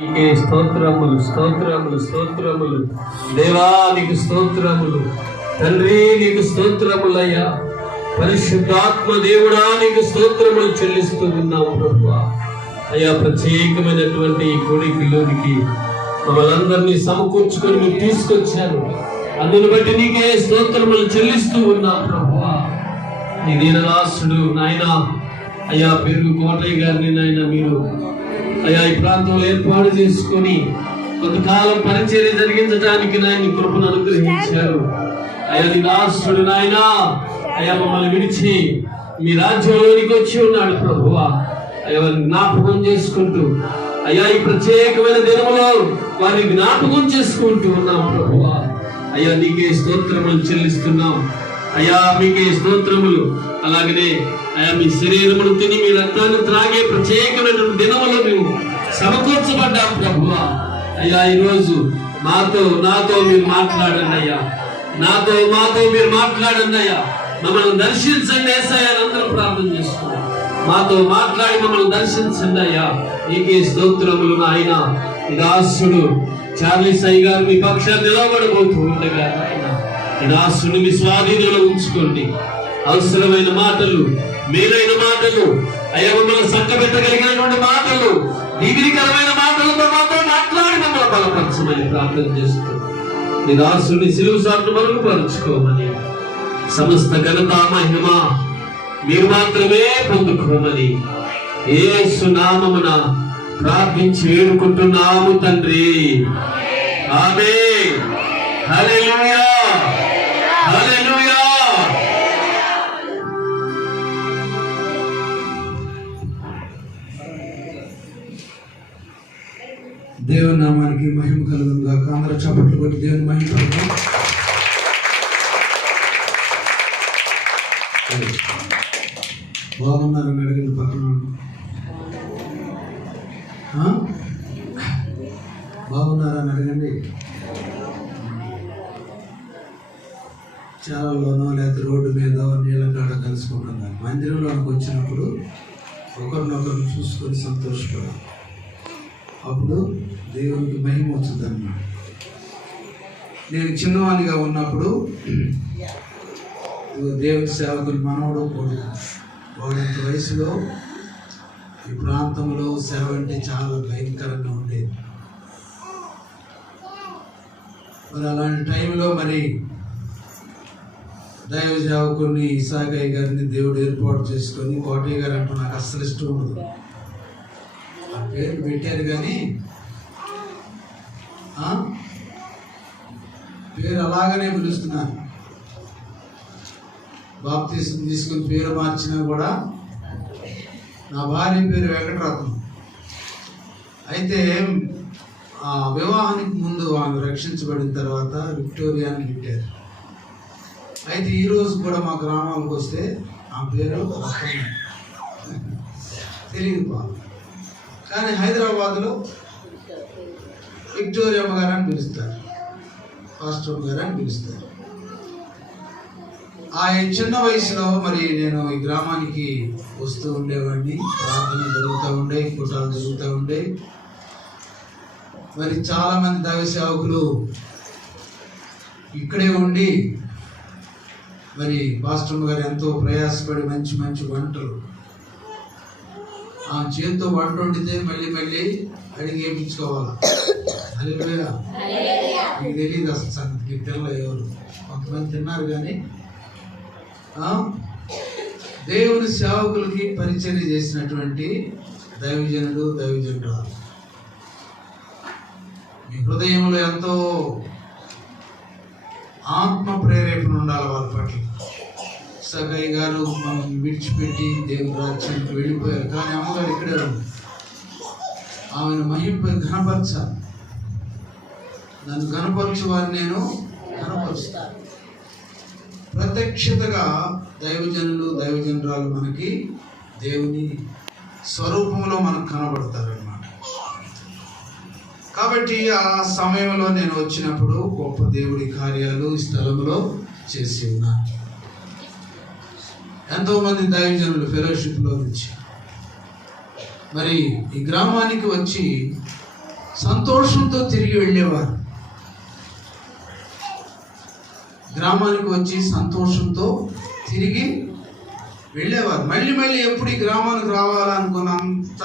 నీకే స్తోత్రములు స్తోత్రములు స్తోత్రములు దేవా, నీకు స్తోత్రములు తండ్రి, నీకు స్తోత్రములయ్యా. పరిశుద్ధాత్మ దేవుడా, నీకు స్తోత్రములు చెల్లిస్తూ ఉన్నాము ప్రభువా. అయ్యా, ప్రత్యేకమైనటువంటి ఈ కోడికలోనికి మమ్మల్ని అందరినీ సమకూర్చుకొని మీరు తీసుకొచ్చారు. అందుని బట్టి నీకే స్తోత్రములు చెల్లిస్తూ ఉన్నాం ప్రభువా. నీ దీనదాసుడు నాయన అయ్యా పెరుగు కోటయ్య గారిని నాయన మీరు అయ్యా ఈ ప్రాంతంలో ఏర్పాటు చేసుకొని కొంతకాలం పరిచర్య జరిగించడానికి నాయన కృపను అనుగ్రహించారు. అయ్యా నీ దాసుడు నాయన అయ్యా మమ్మల్ని విడిచి మీ రాజ్యంలోనికి వచ్చి ఉన్నాడు ప్రభువా. అయ్యా వారిని జ్ఞాపకం చేసుకుంటూ అయ్యా ఈ ప్రత్యేకమైన దినములో వారిని జ్ఞాపకం చేసుకుంటూ ఉన్నాం ప్రభువా. అయ్యా నీకే స్తోత్రములు చెల్లిస్తున్నాం అయ్యా, మీకే స్తోత్రములు. అలాగనే అయ్యా మీ శరీరమును తిని మీ రక్తాన్ని త్రాగే ప్రత్యేకమైనటువంటి దినములో మేము సమకూర్చబడ్డాం ప్రభువా. అయ్యా ఈరోజు నాతో మీరు మాట్లాడండి అయ్యా, మాతో మీరు మాట్లాడండి అయ్యా. మమ్మల్ని దర్శించండి యేసయ్యా, అందరూ ప్రార్థన చేసుకున్నాం. మాతో మాట్లాడి మమ్మల్ని దర్శించండి అయ్యా. నీకే స్తోత్రములు నాయన. దాసుడు చార్లీస్ అయ్య గారు మీ పక్షాన్ని నిలబడబోతూ ఉండగా ఆయన దాసుని మీ స్వాధీనంలో ఉంచుకోండి. అవసరమైన మాటలు, మేలైన మాటలు, అయ్యా మమ్మల్ని చక్కబెట్టగలిగినటువంటి మాటలు, దీవికరమైన మాటలతో మాతో మాట్లాడి మమ్మల్ని బలపరచమని ప్రార్థన చేస్తూ నీ దాసుని సిలువ సాటును మరుగుపరుచుకోమని, సమస్త ఘనత మహిమ మీరు మాత్రమే పొందుకోమని యేసు నామమున ప్రార్థించి వేడుకుంటున్నాము తండ్రి. ఆమేన్. హల్లెలూయా, హల్లెలూయా. దేవుని నామానికి మహిమ కలుగును గాక. అందరూ చప్పట్లు కొట్టి దేవుని మహిమ కలుగును. బాగున్నారని అడిగింది పక్కన బాగున్నారని అడగండి. చాలాలోనో లేదా రోడ్డు మీద నీళ్ళ కాడ కలుసుకుంటాం. కానీ మందిరంలోకి వచ్చినప్పుడు ఒకరినొకరు చూసుకొని సంతోషపడాలి. అప్పుడు దేవునికి మహిమ వచ్చింది అన్నమాట. నేను చిన్నవాడిగా ఉన్నప్పుడు దేవుని సేవకులు మనవడు కొడుకు వాడంత వయసులో ఈ ప్రాంతంలో సేవ అంటే చాలా భయంకరంగా ఉండేది. మరి అలాంటి టైంలో మరి దైవ సేవకుడిని ఇసాకయ్య గారిని దేవుడు ఏర్పాటు చేసుకొని, కోటయ్య గారు అంటే నాకు అస్సలు ఇష్టం ఉండదు, ఆ పేరు పెట్టారు కానీ పేరు అలాగనే పిలుస్తున్నారు. బాప్తీసం తీసుకుని పేరు మార్చినా కూడా నా భార్య పేరు వెంకటరత్నం. అయితే ఆ వివాహానికి ముందు ఆమె రక్షించబడిన తర్వాత విక్టోరియా అని పెట్టారు. అయితే ఈరోజు కూడా మా గ్రామాలకు వస్తే ఆ పేరు తెలియదు బాగా, కానీ హైదరాబాద్లో విక్టోరియమ్మ గారు అని పిలుస్తారు, పాస్టర్ గారు అని పిలుస్తారు. ఆ చిన్న వయసులో మరి నేను ఈ గ్రామానికి వస్తూ ఉండేవాడిని. ప్రార్థన జరుగుతూ ఉండే, కూటాలు జరుగుతూ ఉండే. మరి చాలామంది దైవ సేవకులు ఇక్కడే ఉండి మరి పాస్టర్ గారు ఎంతో ప్రయాసపడి మంచి మంచి వంటలు ఆ చేతితో వంట వండితే మళ్ళీ మళ్ళీ అడిగి వేయించుకోవాలి. హల్లెలూయా. మీకు తెలియదు అసలు సంగతి, పిల్లలు ఎవరు కొంతమంది తిన్నారు కానీ దేవుని సేవకులకి పరిచర్య చేసినటువంటి దైవజనుడు దైవజనురాలు మీ హృదయంలో ఎంతో ఆత్మ ప్రేరేపణ ఉండాలి వాళ్ళ పట్ల. సగయ్య గారు మమ్మల్ని విడిచిపెట్టి దేవుని రాజ్యానికి వెళ్ళిపోయారు, కానీ అమ్మగారు ఇక్కడే ఉంది. ఆమెను మహింపై ఘనపరచాలి. నన్ను ఘనపరచు వారిని నేను ఘనపరుస్తాను. ప్రత్యక్షతగా దైవజనులు దైవజనురాలు మనకి దేవుని స్వరూపంలో మనకు కనబడతారన్నమాట. కాబట్టి ఆ సమయంలో నేను వచ్చినప్పుడు గొప్ప దేవుడి కార్యాలు ఈ స్థలంలో చేసి ఉన్నాను. ఎంతోమంది దైవజనులు ఫెలోషిప్లో నుంచి మరి ఈ గ్రామానికి వచ్చి సంతోషంతో తిరిగి వెళ్ళేవారు. గ్రామానికి వచ్చి సంతోషంతో తిరిగి వెళ్ళేవారు. మళ్ళీ మళ్ళీ ఎప్పుడు ఈ గ్రామానికి రావాలనుకున్నంత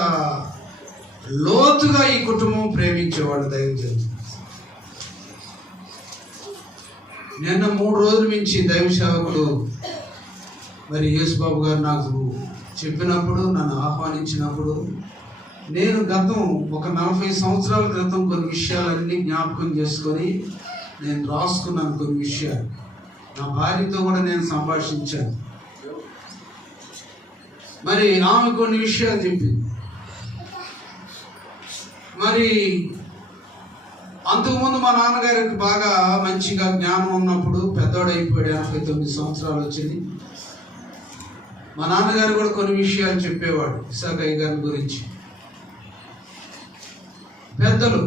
లోతుగా ఈ కుటుంబం ప్రేమించేవాడు దైవజనుడు. నిన్న 3 రోజుల నుంచి దైవ సేవకుడు మరి యేసుబాబు గారు నాకు చెప్పినప్పుడు, నన్ను ఆహ్వానించినప్పుడు, నేను గతం ఒక 40 సంవత్సరాల క్రితం కొన్ని విషయాలన్నీ జ్ఞాపకం చేసుకొని నేను రాసుకున్నాను. కొన్ని విషయాలు నా భార్యతో కూడా నేను సంభాషించాను. మరి ఆమె కొన్ని విషయాలు చెప్పింది. మరి అంతకుముందు మా నాన్నగారికి బాగా మంచిగా జ్ఞానం ఉన్నప్పుడు, పెద్దోడు అయిపోయాడు, 89 సంవత్సరాలు వచ్చింది. మా నాన్నగారు కూడా కొన్ని విషయాలు చెప్పేవాడు ఇసాకయ్య గారి గురించి. పెద్దలు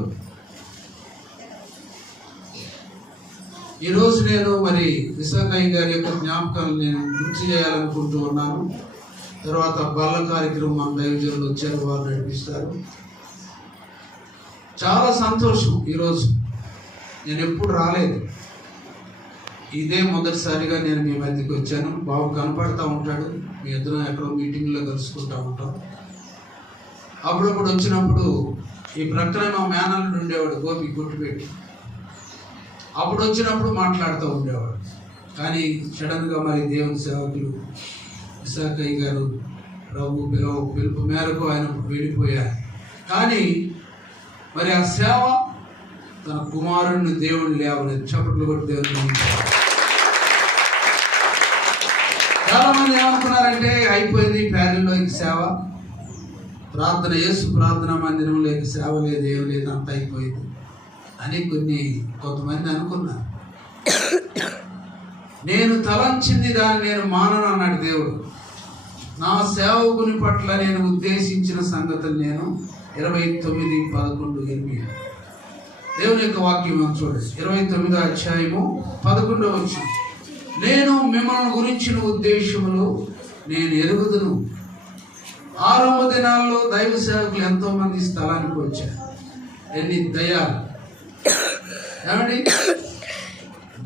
ఈరోజు నేను మరి ఇసాకయ్య గారి యొక్క జ్ఞాపకాలను నేను గుర్తు చేయాలనుకుంటూ ఉన్నాను. తర్వాత బల్ల కార్యక్రమం మన దైవజనులు వచ్చారు, వారు నడిపిస్తారు. చాలా సంతోషం. ఈరోజు నేను ఎప్పుడు రాలేదు, ఇదే మొదటిసారిగా నేను మీ మధ్యకి వచ్చాను. బాబు కనపడతా ఉంటాడు, మీ ఇద్దరం ఎక్కడో మీటింగ్లో కలుసుకుంటూ ఉంటాం. అప్పుడప్పుడు వచ్చినప్పుడు ఈ ప్రక్కన మా మేనల్లుడు ఉండేవాడు, గోపి గుట్టుపెట్టి. అప్పుడు వచ్చినప్పుడు మాట్లాడుతూ ఉండేవాడు. కానీ సడన్గా మరి దేవుని సేవకులు ఇసాకయ్య గారు ప్రభు పిలుపు మేరకు ఆయన వెళ్ళిపోయారు. కానీ మరి ఆ సేవ తన కుమారుడిని దేవుడు లేవలేదు. చప్పట్లు కొట్టి దేవుని. చాలా మంది ఏమనుకున్నారంటే అయిపోయింది పేదల్లో ఈ సేవ, ప్రార్థన యేసు ప్రార్థన మందిరంలో సేవ లేదు, ఏం లేదు, అంత అయిపోయింది అని కొంతమంది అనుకున్నారు. నేను తలంచింది దాన్ని నేను మానను అన్నాడు దేవుడు. నా సేవకుని పట్ల నేను ఉద్దేశించిన సంగతులు నేను 29:11 దేవుని యొక్క వాక్యం చూడండి. 29వ అధ్యాయము 11వ వచనం. నేను మిమ్మల్ని గురించిన ఉద్దేశములు నేను ఎరుగుదును. ఆరంభ దినాల్లో దైవ సేవకులు ఎంతో మంది స్థలానికి వచ్చారు. ఎన్ని దయ్యాలు ఏమండి,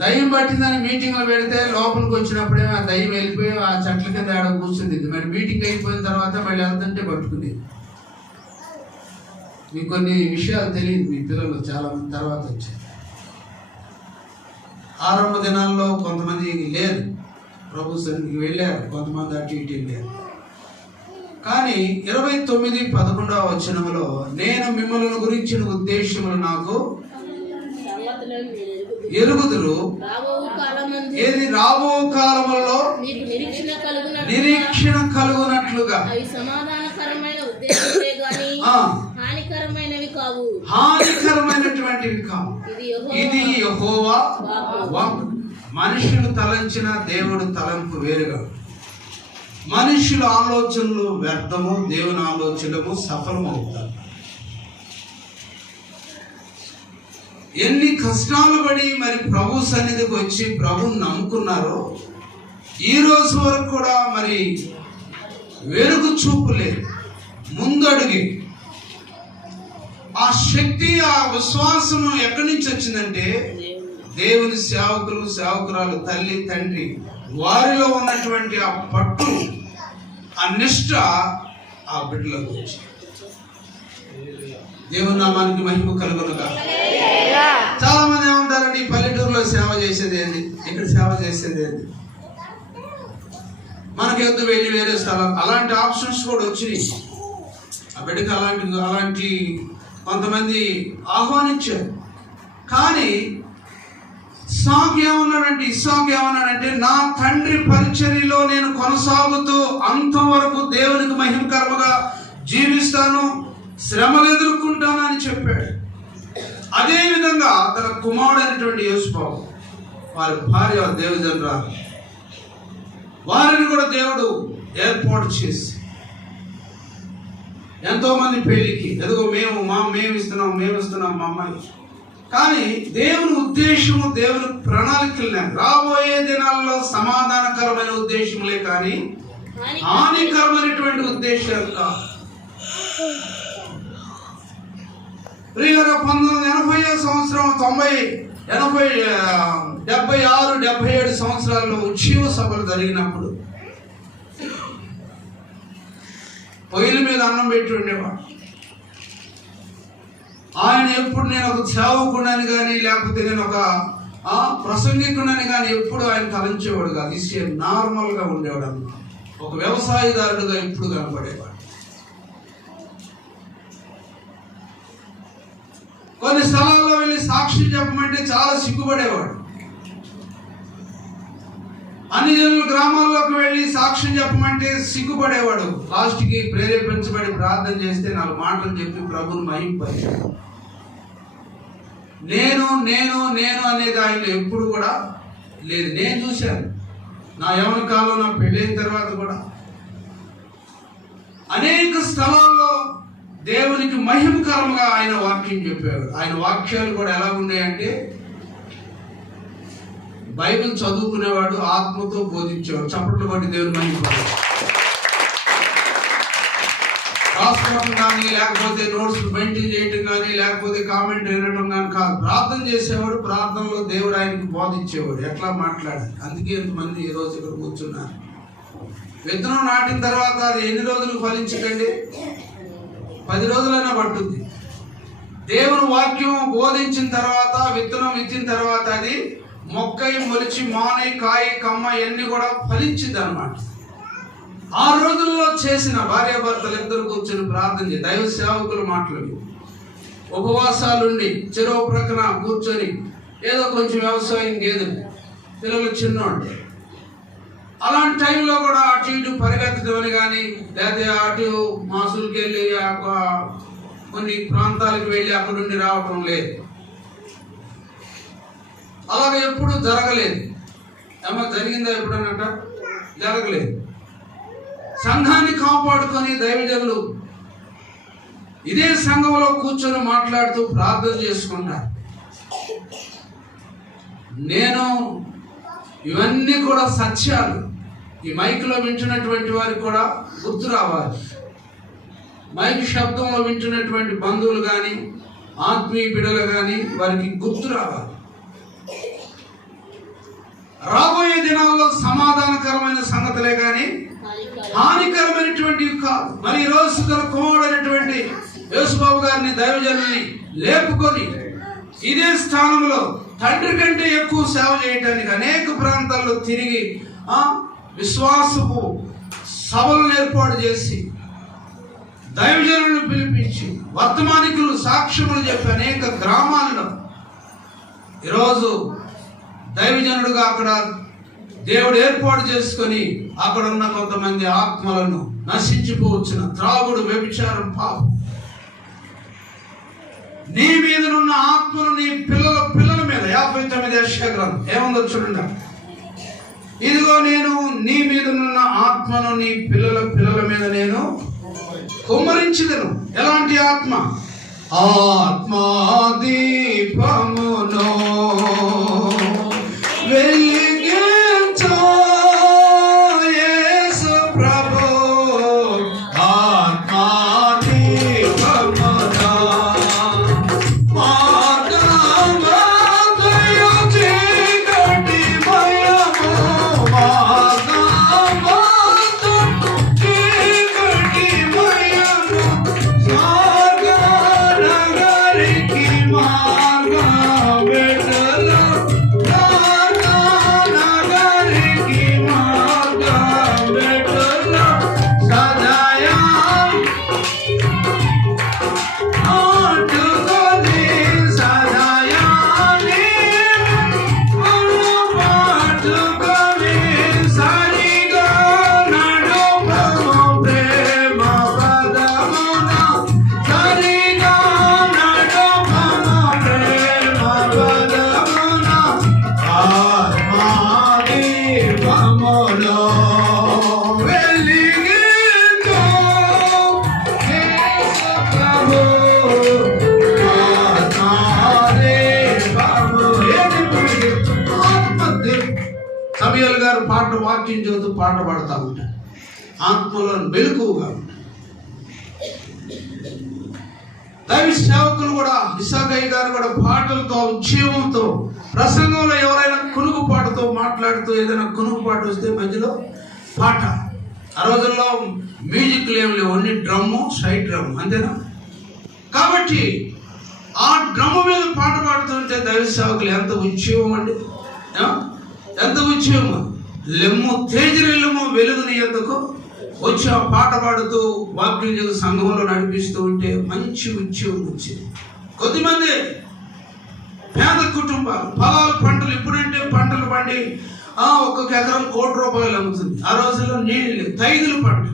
దయ్యం పట్టిందని మీటింగ్లో పెడితే లోపలికి వచ్చినప్పుడే ఆ దయ్యం వెళ్ళిపోయి ఆ చెట్ల కింద ఆడ కూర్చుంది. మరి మీటింగ్ అయిపోయిన తర్వాత మళ్ళీ వెళ్తుంటే పట్టుకుంది. మీకు కొన్ని విషయాలు తెలియదు, మీ పిల్లలు చాలా మంది తర్వాత వచ్చారు. ఆరంభ దినాల్లో కొంతమంది లేరు, ప్రభు సన్నిధికి వెళ్ళారు, కొంతమంది అటు ఇటు వెళ్ళారు. కానీ 29:11 వచనంలో నేను మిమ్మల్ని గురించిన ఉద్దేశములు నాకు ఎరుగుదురు, ఏది రాబో కాలములలో నిరీక్షణ కలుగునట్లుగా. హానికరమైనటువంటివి కావు. ఇది యెహోవా వాక్కు. మనుషులు తలంచిన దేవుడు తలంపు వేరుగా. మనుషుల ఆలోచనలు వ్యర్థము, దేవుని ఆలోచనలు సఫలమవుతారు. ఎన్ని కష్టాలు పడి మరి ప్రభు సన్నిధికి వచ్చి ప్రభుని నమ్ముకున్నారో ఈ రోజు వరకు కూడా మరి వెలుగు చూపులే, ముందడుగు. ఆ శక్తి, ఆ విశ్వాసము ఎక్కడి నుంచి వచ్చిందంటే దేవుని సేవకులు, సేవకురాలు, తల్లి, తండ్రి వారిలో ఉన్నటువంటి ఆ పట్టు, ఆ నిష్ఠ ఆ బిడ్డలకు వచ్చి. దేవుని నామానికి మహిమ కలుగునుగా. చాలా మంది ఏమంటారండి, పల్లెటూరులో సేవ చేసేది ఏంది, ఇక్కడ సేవ చేసేది ఏంది, మనకి ఎంత వెళ్ళి వేరే స్థలం. అలాంటి ఆప్షన్స్ కూడా వచ్చినాయి. ఆ బిడ్డకి అలాంటి కొంతమంది ఆహ్వానించారు. కానీ ఇస్సాకు ఏమన్నాడంటే నా తండ్రి పరిచర్యలో నేను కొనసాగుతూ అంతవరకు దేవునికి మహిమకరముగా జీవిస్తాను, శ్రమలు ఎదుర్కొంటాను అని చెప్పాడు. అదేవిధంగా తన కుమారుడు అయినటువంటి యేసుబాబు, వారి భార్య దేవజనరాలు, వారిని కూడా దేవుడు ఏర్పాటు చేసి ఎంతో మంది పెళ్లికి ఎదుగో మేము ఇస్తున్నాం మా అమ్మాయి. కానీ దేవుని ఉద్దేశము, దేవుని ప్రణాళికలు రాబోయే దినాల్లో సమాధానకరమైన ఉద్దేశములే కానీ హానికరమైనటువంటి ఉద్దేశాలు కాదు. ప్రియుల 1980 సంవత్సరం 76-77 సంవత్సరాల్లో ఉత్సవ సభలు జరిగినప్పుడు పొయ్యిల మీద అన్నం పెట్టి ఉండేవాడు. ఆయన ఎప్పుడు నేను ఒక సేవకుడని కానీ లేకపోతే నేను ఒక ప్రసంగికుడని కానీ ఎప్పుడు ఆయన తలంచేవాడు కాదు. నార్మల్గా ఉండేవాడు అన్నమాట. ఒక వ్యవసాయదారుడుగా ఎప్పుడు కనపడేవాడు. కొన్ని స్థలాల్లో వెళ్ళి సాక్ష్యం చెప్పమంటే చాలా సిగ్గుపడేవాడు. అన్ని జనుల గ్రామాల్లోకి వెళ్ళి సాక్ష్యం చెప్పమంటే సిగ్గుపడేవాడు. లాస్ట్కి ప్రేరేపించబడి ప్రార్థన చేస్తే 4 మాటలు చెప్పి ప్రభుని మహింపరిచాడు. నేను నేను నేను అనేది ఆయన ఎప్పుడు కూడా లేదు. నేను చూశాను నా యవ్వన కాలం, నా పెళ్ళైన తర్వాత కూడా అనేక స్థలాల్లో దేవునికి మహిమకరంగా ఆయన వాక్యం చెప్పాడు. ఆయన వాక్యాలు కూడా ఎలా ఉన్నాయంటే బైబిల్ చదువుకునేవాడు, ఆత్మతో బోధించేవాడు. చప్పట్లు కొట్టి దేవుని మహిమపడు. రాసుకోవడం కానీ లేకపోతే నోట్స్ మెయింటైన్ చేయటం కానీ లేకపోతే కామెంట్ వినడం కానీ కాదు. ప్రార్థన చేసేవాడు. ప్రార్థనలో దేవుడు ఆయనకి బోధించేవాడు ఎట్లా మాట్లాడాలి. అందుకే ఎంతమంది ఈ రోజు ఇక్కడ కూర్చున్నారు. విత్తనం నాటిన తర్వాత అది ఎన్ని రోజులు ఫలించకండి? 10 రోజులైనా పట్టుద్ది. దేవుని వాక్యం బోధించిన తర్వాత, విత్తనం విత్తిన తర్వాత అది మొక్కై మొలిచి మానై కాయ కమ్మ ఇవన్నీ కూడా ఫలించింది అన్నమాట. 6 రోజుల్లో చేసిన భార్యాభర్తలు ఇద్దరు కూర్చొని ప్రార్థన చేసి దైవ సేవకులు మాట్లాడి ఉపవాసాలుండి చెరువు ప్రక్కన కూర్చొని ఏదో కొంచెం వ్యవసాయం గేదెలు, పిల్లలు చిన్నోళ్ళు. అలాంటి టైంలో కూడా అటు ఇటు పరిగెత్తడం అని కానీ లేకపోతే అటు మాసులకి వెళ్ళి కొన్ని ప్రాంతాలకు వెళ్ళి అక్కడ నుండి రావటం లేదు. అలాగే ఎప్పుడు జరగలేదు. ఏమో జరిగిందా ఎప్పుడనంట? జరగలేదు. సంఘాన్ని కాపాడుకొని దైవజనులు ఇదే సంఘంలో కూర్చొని మాట్లాడుతూ ప్రార్థన చేసుకుంటారు. నేను ఇవన్నీ కూడా సత్యాలు ఈ మైక్లో వింటున్నటువంటి వారికి కూడా గుర్తు రావాలి. మైక్ శబ్దంలో వింటున్నటువంటి బంధువులు కానీ ఆత్మీయ బిడ్డలు కానీ వారికి గుర్తు రావాలి. రాబోయే దినాల్లో సమాధానకరమైన సంగతులే కానీ హానికరమైనటువంటివి కాదు. మరి ఈ రోజు తన కుమారుడైనటువంటి యేసుబాబు గారిని దైవజనుల్ని లేపుకొని ఇదే స్థానంలో తండ్రి కంటే ఎక్కువ సేవ చేయడానికి అనేక ప్రాంతాల్లో తిరిగి విశ్వాసపు సభలను ఏర్పాటు చేసి దైవజనులను పిలిపించి వర్తమానికులు సాక్ష్యములు చెప్పి అనేక గ్రామాల్లో ఈరోజు దైవజనుడుగా అక్కడ దేవుడు ఏర్పాటు చేసుకొని అక్కడ ఉన్న కొంతమంది ఆత్మలను నశించిపోవచ్చిన త్రాగుడు, వ్యభిచారం, పాపం. నీ మీదనున్న ఆత్మను నీ పిల్లల మీద 59 గ్రంథం ఏముందో చూడండి. ఇదిగో నేను నీ మీదనున్న ఆత్మను నీ పిల్లల మీద నేను కుమ్మరించదను. ఎలాంటి ఆత్మ? ఆత్మాదీపమును వెలిగించు యేసు ప్రభు. ఆత్మాదీపమును మార్గమధ్యు చీకటి భయము, మార్గమధ్యు చీకటి భయము, స్వర్గనగరికి మార్గమెట్ల, స్వర్గనగరికి మార్గమెట్ల సదాయా ఆటుకొని సదాయా పట్టుకొని సరిగా నడుపము ప్రేమ పదమున, సరిగా నడుపము ప్రేమ పదమున. ఆత్మాదీపములో వెలిగించు యేసు ప్రభు. ఆత్మాదీపము సమయల్ గారు పాట వాక్యం చదువుతూ పాట పాడుతూ ఉంటారు. ఆత్మలో మెలకువగా ఉంటారు. దైవ సేవకులు కూడా ఇసాకయ్య గారు కూడా పాటలతో ఉద్యమంతో ప్రసంగంలో ఎవరైనా కునుగుపాటుతో మాట్లాడుతూ ఏదైనా కునుగుపాటు వస్తే మధ్యలో పాట. ఆ రోజుల్లో మ్యూజిక్లు ఏమి లేవు, ఓన్లీ డ్రమ్ము, సైడ్ డ్రమ్, అంతేనా? కాబట్టి ఆ డ్రమ్ము మీద పాట పాడుతుంటే దైవ సేవకులు ఎంత ఉద్యమం అండి, ఎంత ఉద్యమం. లెమ్ము తేజరిల్లము వెలుగుని ఎందుకు వచ్చి ఆ పాట పాడుతూ వాక్యం సంఘంలో నడిపిస్తూ ఉంటే మంచి ఉద్యోగం వచ్చింది. కొద్దిమంది పేద కుటుంబాలు పొలాలు పంటలు, ఇప్పుడంటే పంటలు పండి ఒక్కొక్క ఎకరం ₹1,00,00,000 అమ్ముతుంది. ఆ రోజుల్లో నీళ్ళు లేవు, తైదులు పంట,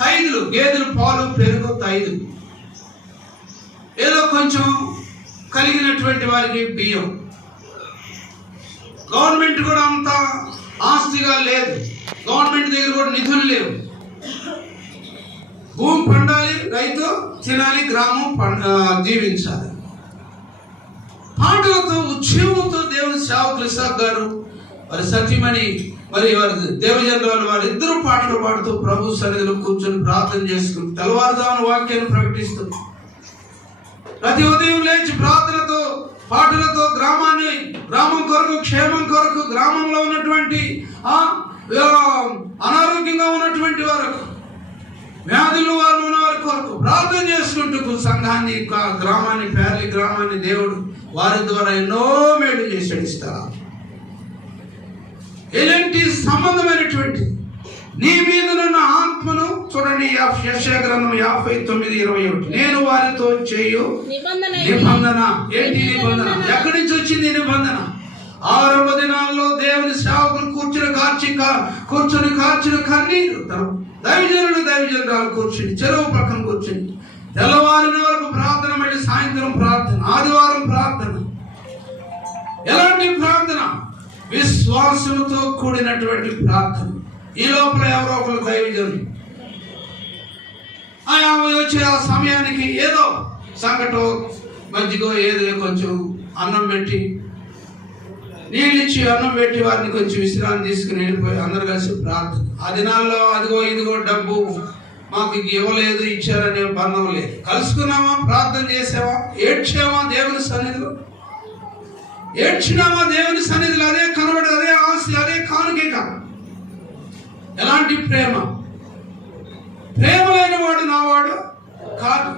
తైదులు గేదెలు పాలు పెరుగు తైదులు, ఏదో కొంచెం కలిగినటువంటి వారికి బియ్యం. గవర్నమెంట్ కూడా అంత ఆస్తిగా లేదు, గవర్నమెంట్ దగ్గర కూడా నిధులు లేవు. భూమి పండాలి, రైతు తినాలి, గ్రామం జీవించాలి. పాటలతో ఉద్యమంతో దేవుని సేవకులు ఇసాక్ గారు వారి సతీమణి మరి వారి దేవజనరాలు వారు ఇద్దరు పాటలు పాడుతూ ప్రభు సన్నిధిలో కూర్చొని ప్రార్థన చేసుకుని తెల్లవారుజామున వాక్యాన్ని ప్రకటిస్తూ ప్రతి ఉదయం లేచి ప్రార్థనతో పాటలతో గ్రామం కొరకు, క్షేమం కొరకు, గ్రామంలో ఉన్నటువంటి అనారోగ్యంగా ఉన్నటువంటి వరకు, వ్యాధులు వారు ఉన్న వారి కొరకు ప్రార్థన చేసుకుంటూ సంఘాన్ని, గ్రామాన్ని, పేర్లి గ్రామాన్ని దేవుడు వారి ద్వారా ఎన్నో మేలు చేశాడు. ఇస్తారు ఎలాంటి సంబంధమైనటువంటి నీ మీదనున్న ఆత్మను చూడండి. యెషయా గ్రంథం 59:21 నేను వారితో చేయు నిబంధన. ఏంటి నిబంధన? ఎక్కడి నుంచి వచ్చింది నిబంధన? ఆరంభ దినాల్లో దేవుని సేవకులు కూర్చొని కార్చిన కన్నీరు, దైవజనురాలు కూర్చుని చెరువు పక్కన కూర్చుని తెల్లవారిన వరకు ప్రార్థన, మళ్ళీ సాయంత్రం ప్రార్థన, ఆదివారం ప్రార్థన. ఎలాంటి ప్రార్థన? విశ్వాసంతో కూడినటువంటి ప్రార్థన. ఈ లోపల ఎవరో ఒకరు దైవజనులు వచ్చే ఆ సమయానికి ఏదో సంకటో మజ్జిగో ఏదో కొంచెం అన్నం పెట్టి, నీళ్ళు ఇచ్చి అన్నం పెట్టి వారిని కొంచెం విశ్రాంతి తీసుకుని వెళ్ళిపోయి అందరు కలిసి ప్రార్థన. ఆ దినాల్లో అదిగో ఇదిగో డబ్బు మాకు ఇవ్వలేదు, ఇచ్చారనే బంధం లేదు. కలుసుకున్నామా, ప్రార్థన చేసామా, ఏడ్చామా దేవుని సన్నిధిలో, ఏడ్చినామా దేవుని సన్నిధిలో, అదే కనబడి, అదే ఆస్తి, అదే కానుకే కాదు. ఎలాంటి ప్రేమ! ప్రేమ లేని వాడు నావాడు కాదు.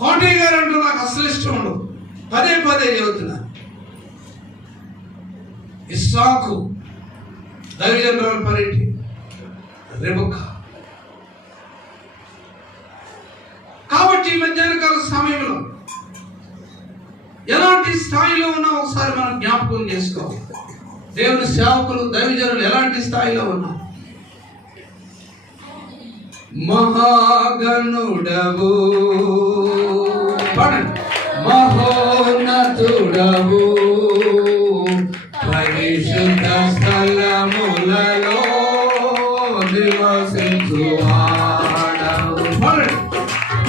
కోటయ్య గారు అంటూ నాకు అసలు ఇష్టం ఉండదు, పదే చెబుతున్నా. ఇస్సాకు దైవజనురాలు పరేటి రెబెక్కా. కాబట్టి ఈ మధ్యాహ్న కాల సమయంలో ఎలాంటి స్థాయిలో ఉన్నా ఒకసారి మనం జ్ఞాపకం చేసుకోవాలి. దేవుని సేవకులు, దైవజనులు ఎలాంటి స్థాయిలో ఉన్నారు? మహాగణుడవు, మహోన్నతుడవు, పరిశుద్ధ స్థలములలో నివసించువాడవు.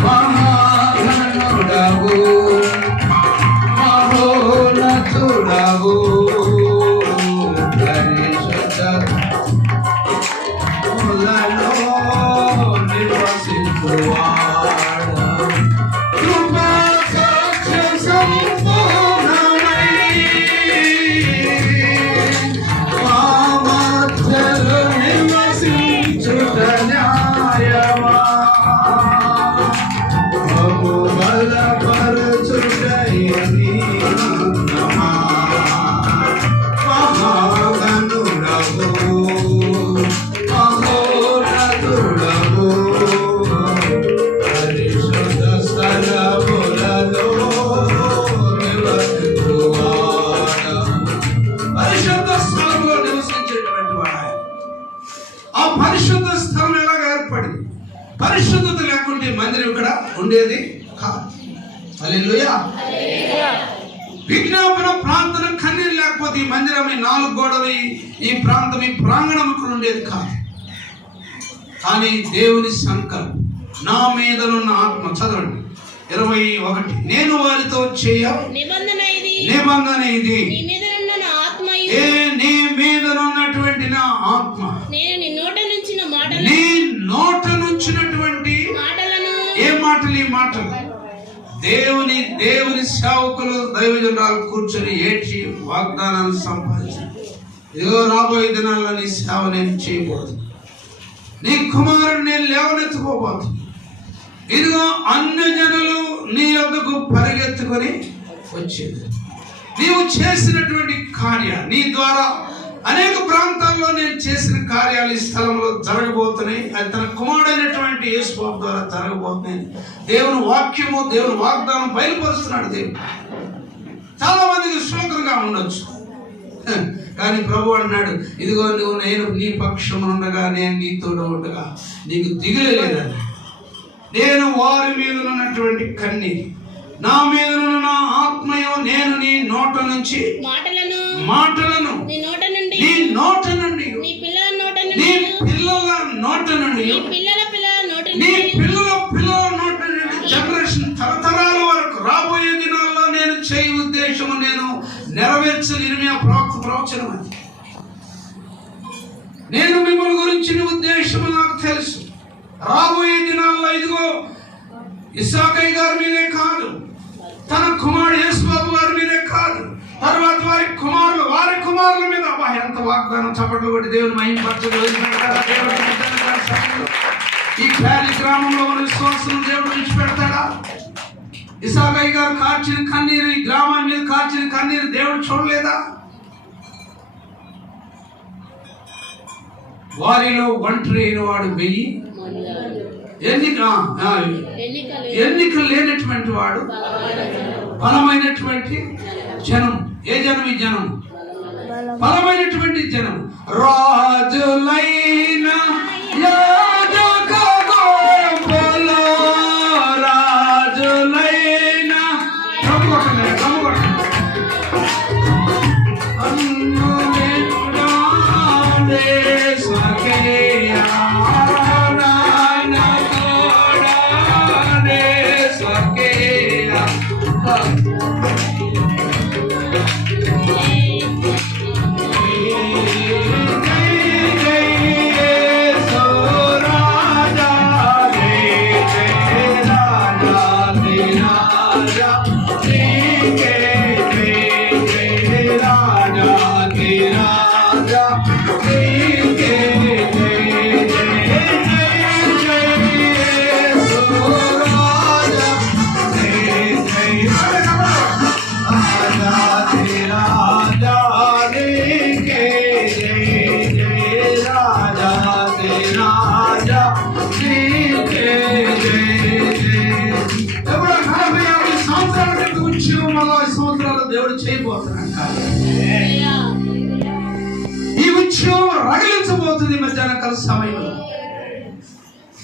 మహాగణుడవు, మహోన్నతుడవు, పరిశుద్ధత లేకుంటే మందిరం ఇక్కడ ఉండేది కాదు. హల్లెలూయా. విజ్ఞాపన ప్రార్థన కన్నీరు లేకపోతే ఈ మందిరం, ఈ 4 గోడలు, ఈ ప్రాంతం, ఈ ప్రాంగణం ఇక్కడ ఉండేది కాదు. కానీ దేవుని సంకల్పం, నా మీదనున్న ఆత్మ, చదవండి 21, నేను వారితో చేయ నిబంధన ఇది, నీ మీదనున్నటువంటి నా ఆత్మ, నీ నోట నుంచినటువంటి ఈ మాటలు దేవుని సేవకులు దైవజనురాలు కూర్చొని ఏడ్చి వాగ్దానాన్ని సంపాదించారు. ఇదిగో రాబోయే దినాల్లో నీ సేవ నేను చేయకూడదు, నీ కుమారుడు నేను లేవనెత్తుకోబోతుంది. ఇదిగో అన్యజనులు నీ యొద్దకు పరిగెత్తుకొని వచ్చేది. నీవు చేసినటువంటి కార్యాలు, నీ ద్వారా అనేక ప్రాంతాల్లో నేను చేసిన కార్యాలు ఈ స్థలంలో జరగబోతున్నాయి. అది తన కుమారుడైనటువంటి యేసుబాబు ద్వారా జరగబోతున్నాయి. దేవుని వాక్యము, దేవుని వాగ్దానం బయలుపరుస్తున్నాడు దేవుడు. చాలా మందికి శ్లోకంగా ఉండొచ్చు, కానీ ప్రభు అన్నాడు, ఇదిగో నేను నీ పక్షం ఉండగా, నేను నీతో ఉండగా నీకు దిగులు లేదని. నేను వారి మీద ఉన్నటువంటి కన్నీరు, నా మీద నా ఆత్మయో నేను నీ నోట నుంచి మాటలను నీ నోట నుండి నీ పిల్లల నోట నుండి నీ పిల్లల నోట నుండి జనరేషన్ తరతరాల వరకు రాబోయే దినాల్లో నేను చేయ ఉద్దేశము నేను నెరవేర్చని ఇర్మియా ప్రవచనం అది. నేను మిమ్మల్ని గురించిన ఉద్దేశము నాకు తెలుసు. రాబోయే దినాల్లో ఇదిగో ఇస్సాకయ్య గారి మీదే కాదు, తన కుమారుడు యేసుబాబు గారి మీదే కాదు, తర్వాత వారి కుమారుల మీద ఎంత వాగ్దానం. చప్పట్లు కొట్టి దేవుని మహిమపరచు. ఈ పేలి గ్రామంలో ఉన్న విశ్వాసం దేవుడు విడిచిపెడతాడా? ఇస్సాకయ్య గారు కార్చిన కన్నీరు, ఈ గ్రామాన్ని మీద కార్చిన కన్నీరు దేవుడు చూడలేదా? వారిలో ఒంటరి అయిన వాడు 1000, ఎన్నిక లేనటువంటి వాడు బలమైనటువంటి జనం. ఏ జనం? ఈ జనం బలమైనటువంటి జనం. రాజులైన దేవుడు చేయబోతున్నాడు. ఈ ఉద్యమం రగిలించబోతుంది మధ్యాహ్న కాల సమయంలో.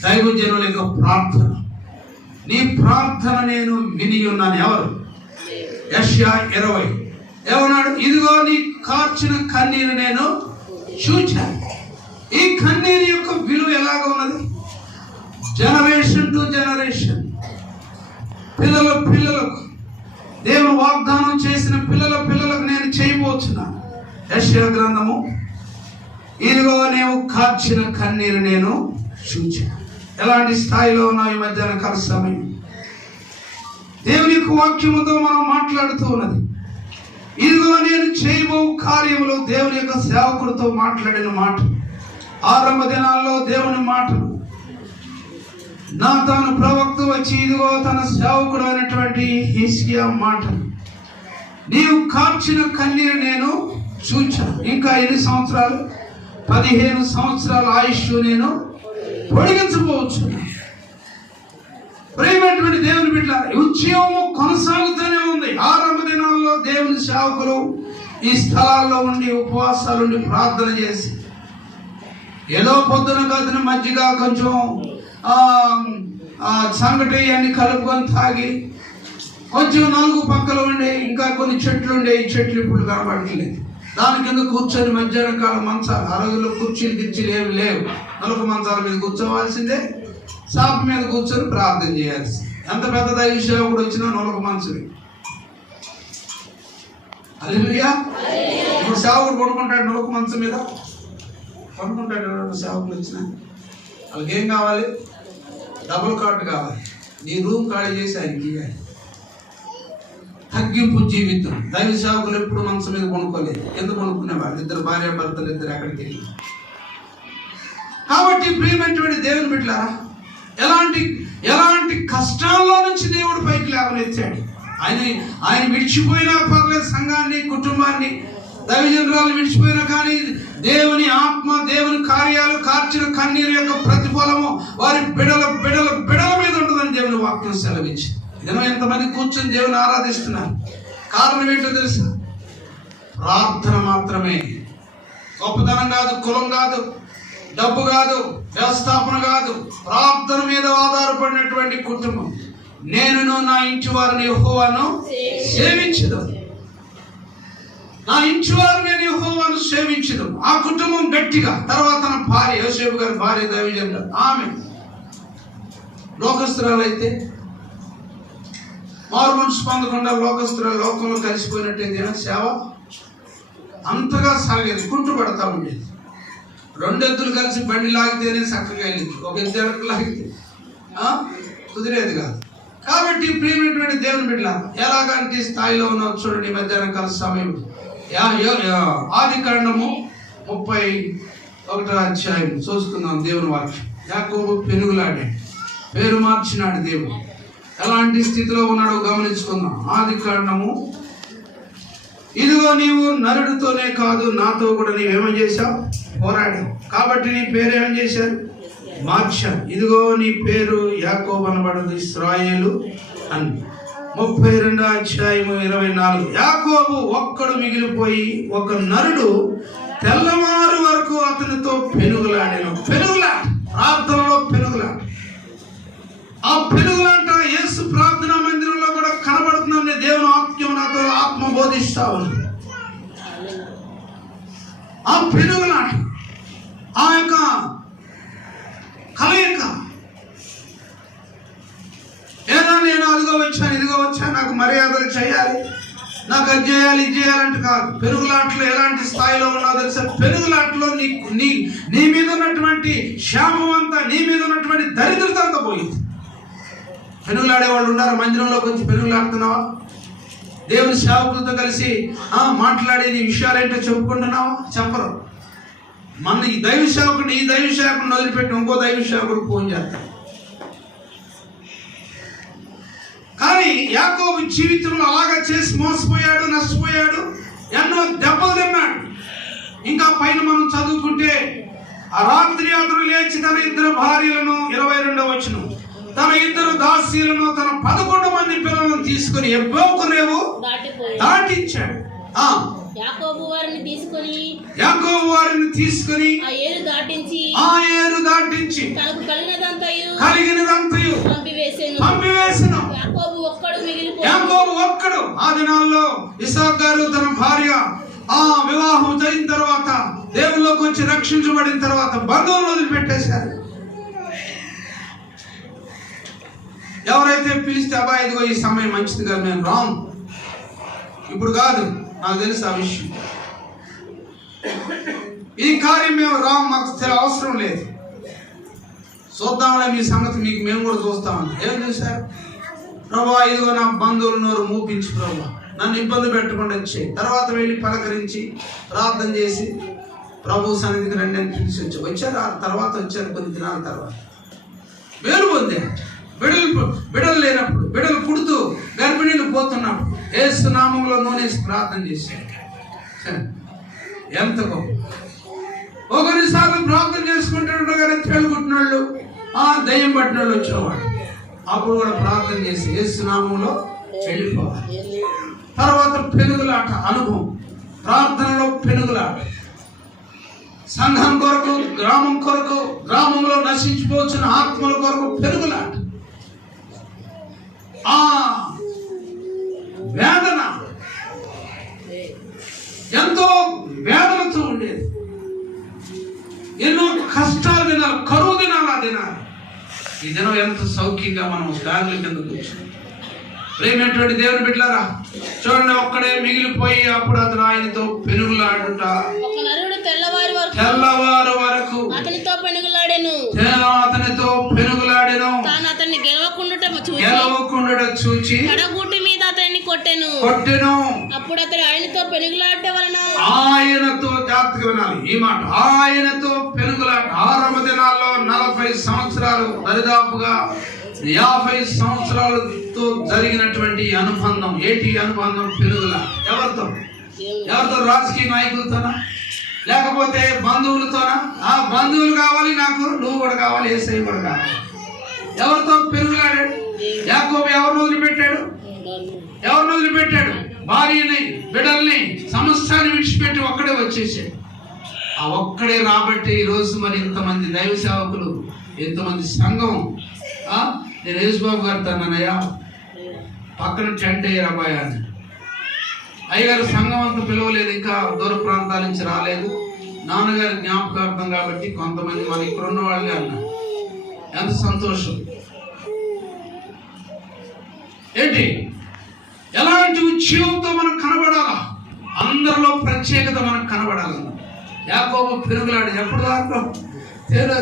దైవజనుల యొక్క ప్రార్థన, నీ ప్రార్థన నేను విని ఉన్నాను. ఎవరు? యెషయా 20 ఏమన్నాడు? ఇదిగో నీ కార్చిన కన్నీరు నేను చూచాను. ఈ కన్నీరు యొక్క విలువ ఎలాగ ఉన్నది? జనరేషన్ టు జనరేషన్, పిల్లలకు దేవుడు వాగ్దానం చేసిన పిల్లలకు నేను చేయబోతున్నాను. యెషయా గ్రంథము, ఇదిగో నీవు కార్చిన కన్నీరు నేను చూచాను. ఎలాంటి స్థాయిలో ఉన్నావు ఈ మధ్యాహ్న కాల సమయం? దేవుని యొక్క వాక్యముతో మనం మాట్లాడుతూ ఉన్నది. ఇదిగో నేను చేయబో కార్యములు దేవుని యొక్క సేవకుడితో మాట్లాడిన మాట, ఆరంభ దినాల్లో దేవుని మాటలు. నాతాను ప్రవక్త వచ్చి ఇదిగో తన సేవకుడు అయినటువంటి హిజ్కియా మాటలు, నీవు కార్చిన కన్నీరు నేను చూచాను. ఇంకా ఎన్ని సంవత్సరాలు? 15 సంవత్సరాల ఆయుష్ నేను పొడిగించబోవచ్చు. ప్రియమైనటువంటి దేవుని బిడ్డలారా, ఉద్యమము కొనసాగుతూనే ఉంది. ఆరంభ దినాల్లో దేవుని సేవకులు ఈ స్థలాల్లో ఉండి ఉపవాసాలు ఉండి ప్రార్థన చేసి, ఏదో పొద్దున గదిన మధ్యగా కొంచెం సంగటి అన్ని కలుపుకొని తాగి, కొంచెం 4 పక్కలు ఉండే ఇంకా కొన్ని చెట్లు ఉండే, ఈ చెట్లు ఇప్పుడు కనబడట్లేదు. దాని కింద కూర్చొని మధ్యాహ్నం కాలం మంచాలు, ఆ రోజుల్లో కుర్చీలు ఏమి లేవు, 4 మంచాల మీద కూర్చోవాల్సిందే, సాప మీద కూర్చొని ప్రార్థన చేయాల్సి. ఎంత పెద్ద దైవ సేవకుడు వచ్చినా 4 మంచమే. హల్లెలూయా. ఇప్పుడు సేవకుడు పడుకుంటాడు 4 మంచం మీద పడుకుంటాడు. సేవకులు వచ్చినా వాళ్ళకి ఏం కావాలి? డబుల్ కాట్ కావాలి. నీ రూమ్ ఖాళీ చేసి ఆయనకి ఇవ్వాలి. తగ్గింపు జీవితం. దైవ సేవకులు ఎప్పుడు మనసు మీద కొనుక్కోలేదు. ఎందుకు కొనుక్కునేవాళ్ళు? ఇద్దరు భార్య భర్తలు ఇద్దరు ఎక్కడికి వెళ్ళి. కాబట్టి ప్రియమైనటువంటి దేవుని బిడ్డలారా, ఎలాంటి కష్టాల్లో నుంచి దేవుడు పైకి లేవనెత్తాడు. ఆయన విడిచిపోయినా పర్లేదు, సంఘాన్ని, కుటుంబాన్ని, దైవజనురాలు విడిచిపోయినా కానీ దేవుని ఆత్మ, దేవుని కార్యాలు, కార్చిన కన్నీరు యొక్క ప్రతిఫలము వారి బిడల మీద ఉంటుందని దేవుని వాక్యం సెలవించింది. ఇదనో ఎంతమంది కూర్చొని దేవుని ఆరాధిస్తున్నారు. కారణం ఏంటో తెలుసా? ప్రార్థన మాత్రమే. గొప్పతనం కాదు, కులం కాదు, డబ్బు కాదు, వ్యవస్థాపన కాదు, ప్రార్థన మీద ఆధారపడినటువంటి కుటుంబం. నేను నా ఇంటి వారిని యెహోవాను సేవించదు. నా ఇంటి వారు నేను యెహోవాను సేవించదు. ఆ కుటుంబం గట్టిగా. తర్వాత తన భార్య, యోసేపు గారి భార్య దైవజనుడు, ఆమె లోకస్తురాలైతే మారు మనసు పొందకుండా లోకస్తురాలు లోకంలో కలిసిపోయినట్టయితే సేవ అంతగా సాగేది, కుంటుపడతా ఉండేది. రెండు ఎద్దులు కలిసి బండి లాగితేనే చక్కగా వెళ్ళింది, ఒక ఎద్దు వెనక్కి లాగితే కుదిరేది కాదు. కాబట్టి ప్రియమైనటువంటి దేవుని బిడ్డలారా, ఎలాగంటి స్థాయిలో ఉన్నావు చూడండి. మధ్యాహ్నం కాల సమయం ఆదికాండము 31వ అధ్యాయం చూసుకుందాం. దేవుని వాక్యం. యాకోబు పెనుగులాడే, పేరు మార్చినాడు దేవుడు. ఎలాంటి స్థితిలో ఉన్నాడో గమనించుకుందాం. ఆదికాండము. ఇదిగో నీవు నరుడితోనే కాదు నాతో కూడా నీవేమని చేశావు? పోరాడావు. కాబట్టి నీ పేరు ఏమని చేశారు? మార్చారు. ఇదిగో నీ పేరు యాకోబు అనబడదు, ఇశ్రాయేలు అని. 32వ అధ్యాయము 24. యాకోబు ఒక్కడు మిగిలిపోయి ఒక నరుడు తెల్లవారు వరకు అతనితో పెనుగులాడాను. ప్రార్థనలో పెనుగులాట. ఆ పెనుగులాట యేసు ప్రార్థనా మందిరంలో కూడా కనబడుతుందని దేవుని వాక్యం నాతో ఆత్మ బోధిస్తా ఉంది. ఆ పెనుగులాట, ఆ యొక్క కలయిక, ఏదో నేను అదిగో వచ్చాను, ఇదిగో వచ్చాను, నాకు మర్యాదలు చేయాలి, నాకు అది చేయాలి, ఇది చేయాలంటే కాదు. పెనుగులాటలో ఎలాంటి స్థాయిలో ఉన్నావు తెలుసా? పెనుగులాటలో నీ మీద ఉన్నటువంటి శాపం అంతా, నీ మీద ఉన్నటువంటి దరిద్రత అంతా పోయింది. పెనుగులాడే వాళ్ళు ఉన్నారు. మందిరంలోకి వచ్చి పెనుగులాడుతున్నావా? దేవుని సేవకులతో కలిసి మాట్లాడే నీ విషయాలు ఏంటో చెప్పుకుంటున్నావా? చెప్పరు. మన ఈ దైవ సేవకుని వదిలిపెట్టి ఇంకో దైవ సేవకుడు ఫోన్ చేస్తాడు. కానీ యాకోబు జీవితంలో అలాగా చేసి మోసపోయాడు, నష్టపోయాడు, ఎన్నో దెబ్బలు తిన్నాడు. ఇంకా పైన మనం చదువుకుంటే ఆ రాత్రి అతను లేచి తన 2 భార్యలను, 22వ వచనం, తన 2 దాసీలను, తన 11 మంది పిల్లలను తీసుకుని ఎబ్బోకునేవు దాటించాడు. యాకోబు వారిని తీసుకుని ఆ ఏరు దాటించి తనకు కలిగినదంతయు పంపివేసెను. యాకోబు ఒక్కడు. ఆ దినాల్లో ఇస్సాకు గారు తన భార్య వివాహం జరిగిన తర్వాత, దేవుళ్ళలోకి వచ్చి రక్షించబడిన తర్వాత బంధువులు వదిలిపెట్టేశారు. ఎవరైతే పిలిస్తే అబ్బాయి ఇదిగో ఈ సమయం మంచిది కాదు, మేము రాము, ఇప్పుడు కాదు, నాకు తెలుసు ఆ విషయం, ఈ కార్యం మేము రాము, మాకు అవసరం లేదు, చూద్దాంలే మీ సంగతి, మీకు మేము కూడా చూస్తామని. ఏం చేశారు? ప్రభా ఇదిగో నా బంధువుల నోరు మూపించి ప్రభా నన్ను ఇబ్బంది పెట్టకుండా వచ్చాయి. తర్వాత వెళ్ళి పలకరించి ప్రార్థన చేసి ప్రభు సన్నిధికి రండి అని పిలిచి వచ్చారు. ఆ తర్వాత వచ్చారు కొన్ని దినాల తర్వాత. వేలు పొందారు. బిడలు లేనప్పుడు, బిడలు పుడుతూ గర్భిణీలు పోతున్నప్పుడు యేసు నామములో నూనెసి ప్రార్థన చేశారు. ఎంత గొప్ప! ఒకరిసార్లు ప్రార్థన చేసుకుంటాడు కానీ తేలుకుంటున్న వాళ్ళు, దయ్యం పట్టిన వాళ్ళు వచ్చేవాడు. అప్పుడు కూడా ప్రార్థన చేసి యేసు నామములో వెళ్ళిపోవాలి. తర్వాత పెనుగులాట అనుభవం, ప్రార్థనలో పెనుగులాట, సంఘం కొరకు, గ్రామం కొరకు, గ్రామంలో నశించిపోతున్న ఆత్మల కొరకు పెనుగులాట. ఆ వేదన ఎంతో వేదనతో ఉండేది. ఎన్నో కష్టాలు దినాలు, కరువు దినాలు. ఆ దినాలు ఈ దినం ఎంత సౌఖ్యంగా మనం బ్యాగుల కింద కూర్చున్నాం. ప్రేమైనటువంటి దేవుని బిడ్డలారా, చూడండి, ఒక్కడే మిగిలిపోయి అప్పుడు అతను ఆయనతో పెనుగులాడుట. తెల్లవారు వరకు అతనితో పెనుగులాడెను. తాను అతన్ని గెలవకుండా గెలవకుండా చూచి తొడగూటి మీద అతన్ని కొట్టెను. అప్పుడు అతడు ఆయనతో పెనుగులాట వలన ఆయనతో జాగ్రత్తగా వినాలి ఈ మాట. ఆయనతో పెనుగులాట. ఆరంభ దినాల్లో 40 సంవత్సరాలు దరిదాపుగా 50 సంవత్సరాలతో జరిగినటువంటి అనుబంధం. ఏంటి అనుబంధం? పెనుగులాట. ఎవరితో? రాజకీయ నాయకులతోనా, లేకపోతే బంధువులతోనా? ఆ బంధువులు కావాలి నాకు, నువ్వు కూడా కావాలి, యేసయ్య కూడా కావాలి. ఎవరితో పెనుగులాడాడు? యాకోబు ఎవరిని వదిలిపెట్టాడు? భార్యని, బిడ్డల్ని, సమస్తాన్ని విడిచిపెట్టి ఒక్కడే వచ్చేసాడు. ఆ ఒక్కడే రాబట్టి ఈరోజు మరి ఇంతమంది దైవ సేవకులు, ఇంతమంది సంఘం. నేను యేసుబాబు గారితో అన్నానయ్యా, పక్కన టెంట్ అయ్యారు అని. అయ్యగారు సంఘం అంతా పిలవలేదు, ఇంకా దూర ప్రాంతాల నుంచి రాలేదు. నాన్నగారి జ్ఞాపకార్థం కాబట్టి కొంతమంది మన ఇక్కడ ఉన్న వాళ్ళే అన్నారు. ఎంత సంతోషం! ఏంటి ఎలాంటి ఉద్యోగంతో మనకు కనబడాలా? అందరిలో ప్రత్యేకత మనకు కనబడాలన్నా. యాకోబు పెనుగులాడు. ఎప్పుడు దాకా?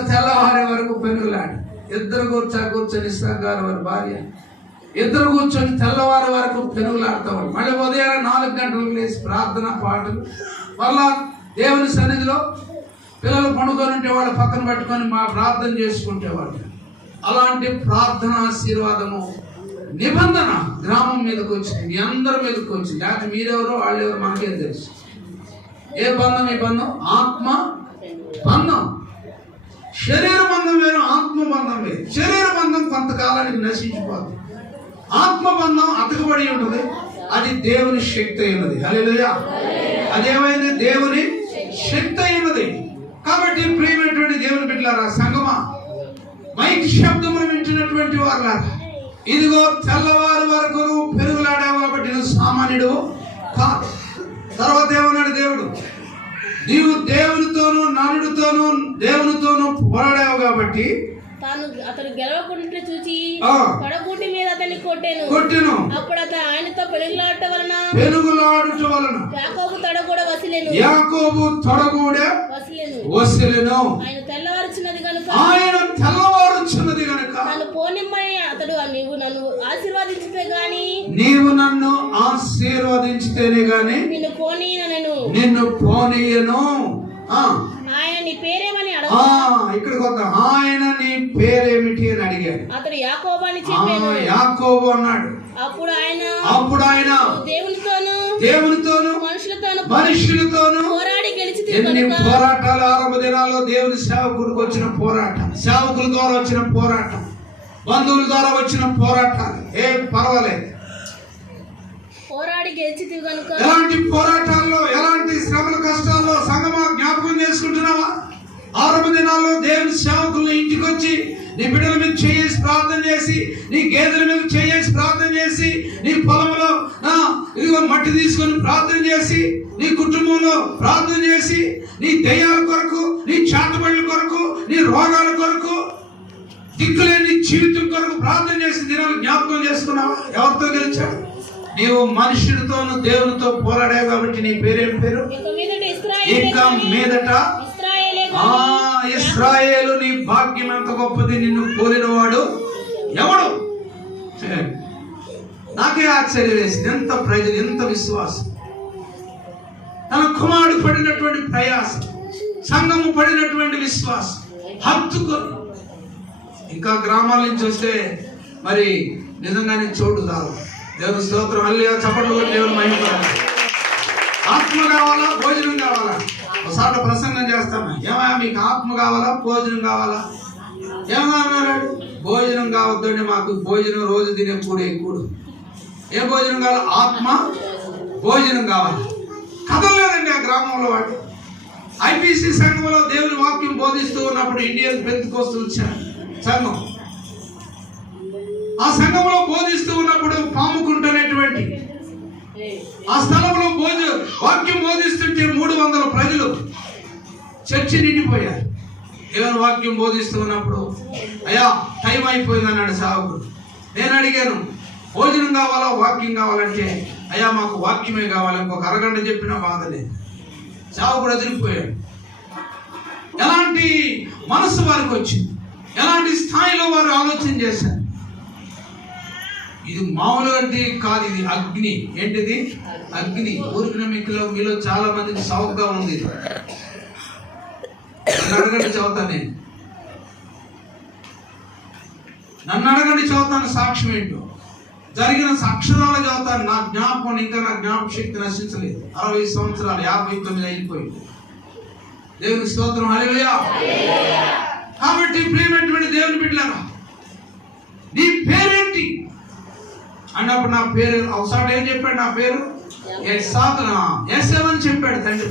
తెల్లవారే వరకు పెనుగులాడు. ఇద్దరు కూర్చొని ఇస్సాకారు వారి భార్య ఇద్దరు కూర్చొని తెల్లవారి వరకు పెనుగులాడతారు. మళ్ళీ ఉదయం 4 గంటలకు లేచి ప్రార్థన పాటలు, మళ్ళా దేవుని సన్నిధిలో పిల్లలు పండుకొని ఉంటే వాళ్ళు పక్కన పెట్టుకొని మా ప్రార్థన చేసుకుంటేవాళ్ళు. అలాంటి ప్రార్థన ఆశీర్వాదము, నిబంధన గ్రామం మీదకి వచ్చింది, మీ అందరి మీదకి వచ్చింది. లేకపోతే మీరెవరో వాళ్ళెవరో మనకేం తెలుసు. ఏ బంధం? ఈ బంధం ఆత్మ బంధం. శరీర బంధం వేరు, ఆత్మ బంధం వేరు. శరీర బంధం కొంతకాలానికి నశించిపోతుంది. ఆత్మ బంధం అతకబడి ఉంటుంది. అది దేవుని శక్తి అయినది. హల్లెలూయా! అదేమైంది? దేవుని శక్తి అయినది. కాబట్టి ప్రియమైనటువంటి దేవుని బిడ్డలారా, సంగమా, మైక్ శబ్దమును వింటున్నటువంటి వారులారా, ఇదిగో తెల్లవారు వరకు నువ్వు పెరుగులాడావు కాబట్టి నువ్వు సామాన్యుడు కాదు. తర్వాత ఏమన్నాడు దేవుడు? నీవు దేవునితోనూ నరుడితోనూ దేవునితోనూ పోరాడావు కాబట్టి అతడు గెలవకుండా చూచి తొడగూటి మీద అతన్ని కొట్టెను. అప్పుడు అతను ఆయనతో పెనుగులాడుట వలన యాకోబు తొడగూడ వసిలెను. ఆయన తెల్లవారుచున్నది గనుక నన్ను పోనిమ్మని అతడు, నీవు నన్ను ఆశీర్వదించితేనే గాని నిన్ను పోనీయను. ఆయన నీ పేరేమని ఇక్కడికి వద్దా. ఆయన నీ పేరేమిటి అని అడిగాడు. అతడు యాకోబు అని చెప్పాను. యాకోబు అన్నాడు. అప్పుడు ఆయన దేవునితోను మనుషులతోను పోరాడి గెలిచి ఎన్ని పోరాటాలు! ఆరంభ దినాల్లో దేవుని సేవకుడికి వచ్చిన పోరాటం, సేవకుల ద్వారా వచ్చిన పోరాటం, బంధువుల ద్వారా వచ్చిన పోరాటాలు ఏం పర్వాలేదు. పోరాడి గెలిచి కనుక ఎలాంటి పోరాటాల్లో, ఎలాంటి శ్రమల కష్టాల్లో సంగమా జ్ఞాపకం చేసుకుంటున్నావా? ఆరంభ దినాల్లో దేవుని సేవకులు ఇంటికి వచ్చి నీ బిడ్డల మీద చేసి ప్రార్థన చేసి, నీ గేదెల మీద చేసి ప్రార్థన చేసి, నీ పొలంలో ఇదిగో మట్టి తీసుకొని ప్రార్థన చేసి, నీ కుటుంబంలో ప్రార్థన చేసి, నీ దయ్యాల కొరకు, నీ చేతబడుల కొరకు, నీ రోగాల కొరకు, దిక్కులేని జీవితం కొరకు ప్రార్థన చేసి దినాలు జ్ఞాపకం చేసుకున్నావా? ఎవరితో గెలిచావు? నీవు మనుషులతోను దేవునితో పోరాడావు కాబట్టి నీ పేరేం పేరు? ఇక మీదట ఇశ్రాయేలు. నీ భాగ్యం ఎంత గొప్పది! నిన్ను పోలినవాడు ఎవడు? నాకే ఆశ్చర్యం వేసింది. ఎంత ప్రజలు, ఎంత విశ్వాసం! తన కుమారుడు పడినటువంటి ప్రయాసం, సంఘము పడినటువంటి విశ్వాసం హత్తుకొని, ఇంకా గ్రామాల నుంచి వస్తే మరి నిజంగానే చోటు కాదు. దేవుని స్తోత్రం. హల్లెలూయా! చప్పట్లు కొట్టి దేవుని మహిమపడాలి. ఆత్మ కావాలా, భోజనం కావాలా? ఒకసారి ప్రసంగం చేస్తాను. ఏమయ్యా మీకు ఆత్మ కావాలా, భోజనం కావాలా? ఏమన్నాడు? భోజనం కావద్దండి, మాకు భోజనం రోజు తినే కూడు. ఏ భోజనం కావాలి? ఆత్మ భోజనం కావాలి. కదలలేదండి ఆ గ్రామంలో వాడు. ఐపీసీ సంఘంలో దేవుని వాక్యం బోధిస్తూ ఉన్నప్పుడు ఇండియన్ పెంతెకోస్తు సంఘం, ఆ సంఘంలో బోధిస్తూ ఉన్నప్పుడు పాముకుంటున్నటువంటి ఆ స్థలంలో వాక్యం బోధిస్తుంటే 300 ప్రజలు చర్చి నిండిపోయారు. దేవుని వాక్యం బోధిస్తూ ఉన్నప్పుడు, అయ్యా టైం అయిపోయింది అన్నాడు సేవకుడు. నేను అడిగాను, భోజనం కావాలా, వాక్యం కావాలంటే, అయ్యా మాకు వాక్యమే కావాలి, ఇంకొక అరగంట చెప్పినా బాధలేదు. సేవకుడు వదిలిపోయాడు. ఎలాంటి మనసు వారికి వచ్చింది, ఎలాంటి స్థాయిలో వారు ఆలోచన చేశారు. ఇది మామూలుగా కాదు, ఇది అగ్ని. ఏంటిది? అగ్ని. ఊరికిన మీలో చాలా మందికి సౌకగా ఉంది. నన్ను అడగండి చదువుతాను నేను. నన్ను అడగండి చదువుతాను సాక్ష్యం ఏంటో. జరిగిన అక్షరాలు చదువుతాను. నా జ్ఞాపకం ఇంకా నా జ్ఞాపక శక్తి నశించలేదు. 60 సంవత్సరాలు 59 అయిపోయింది. దేవుని స్తోత్రం, హల్లెలూయా. కాబట్టి ప్రియమైనటువంటి దేవుని బిడ్డలారా, నీ పేరేంటి అన్నప్పుడు నా పేరు ఒకసారి ఏం చెప్పాడు? నా పేరు ఏసావని చెప్పాడు తండ్రి.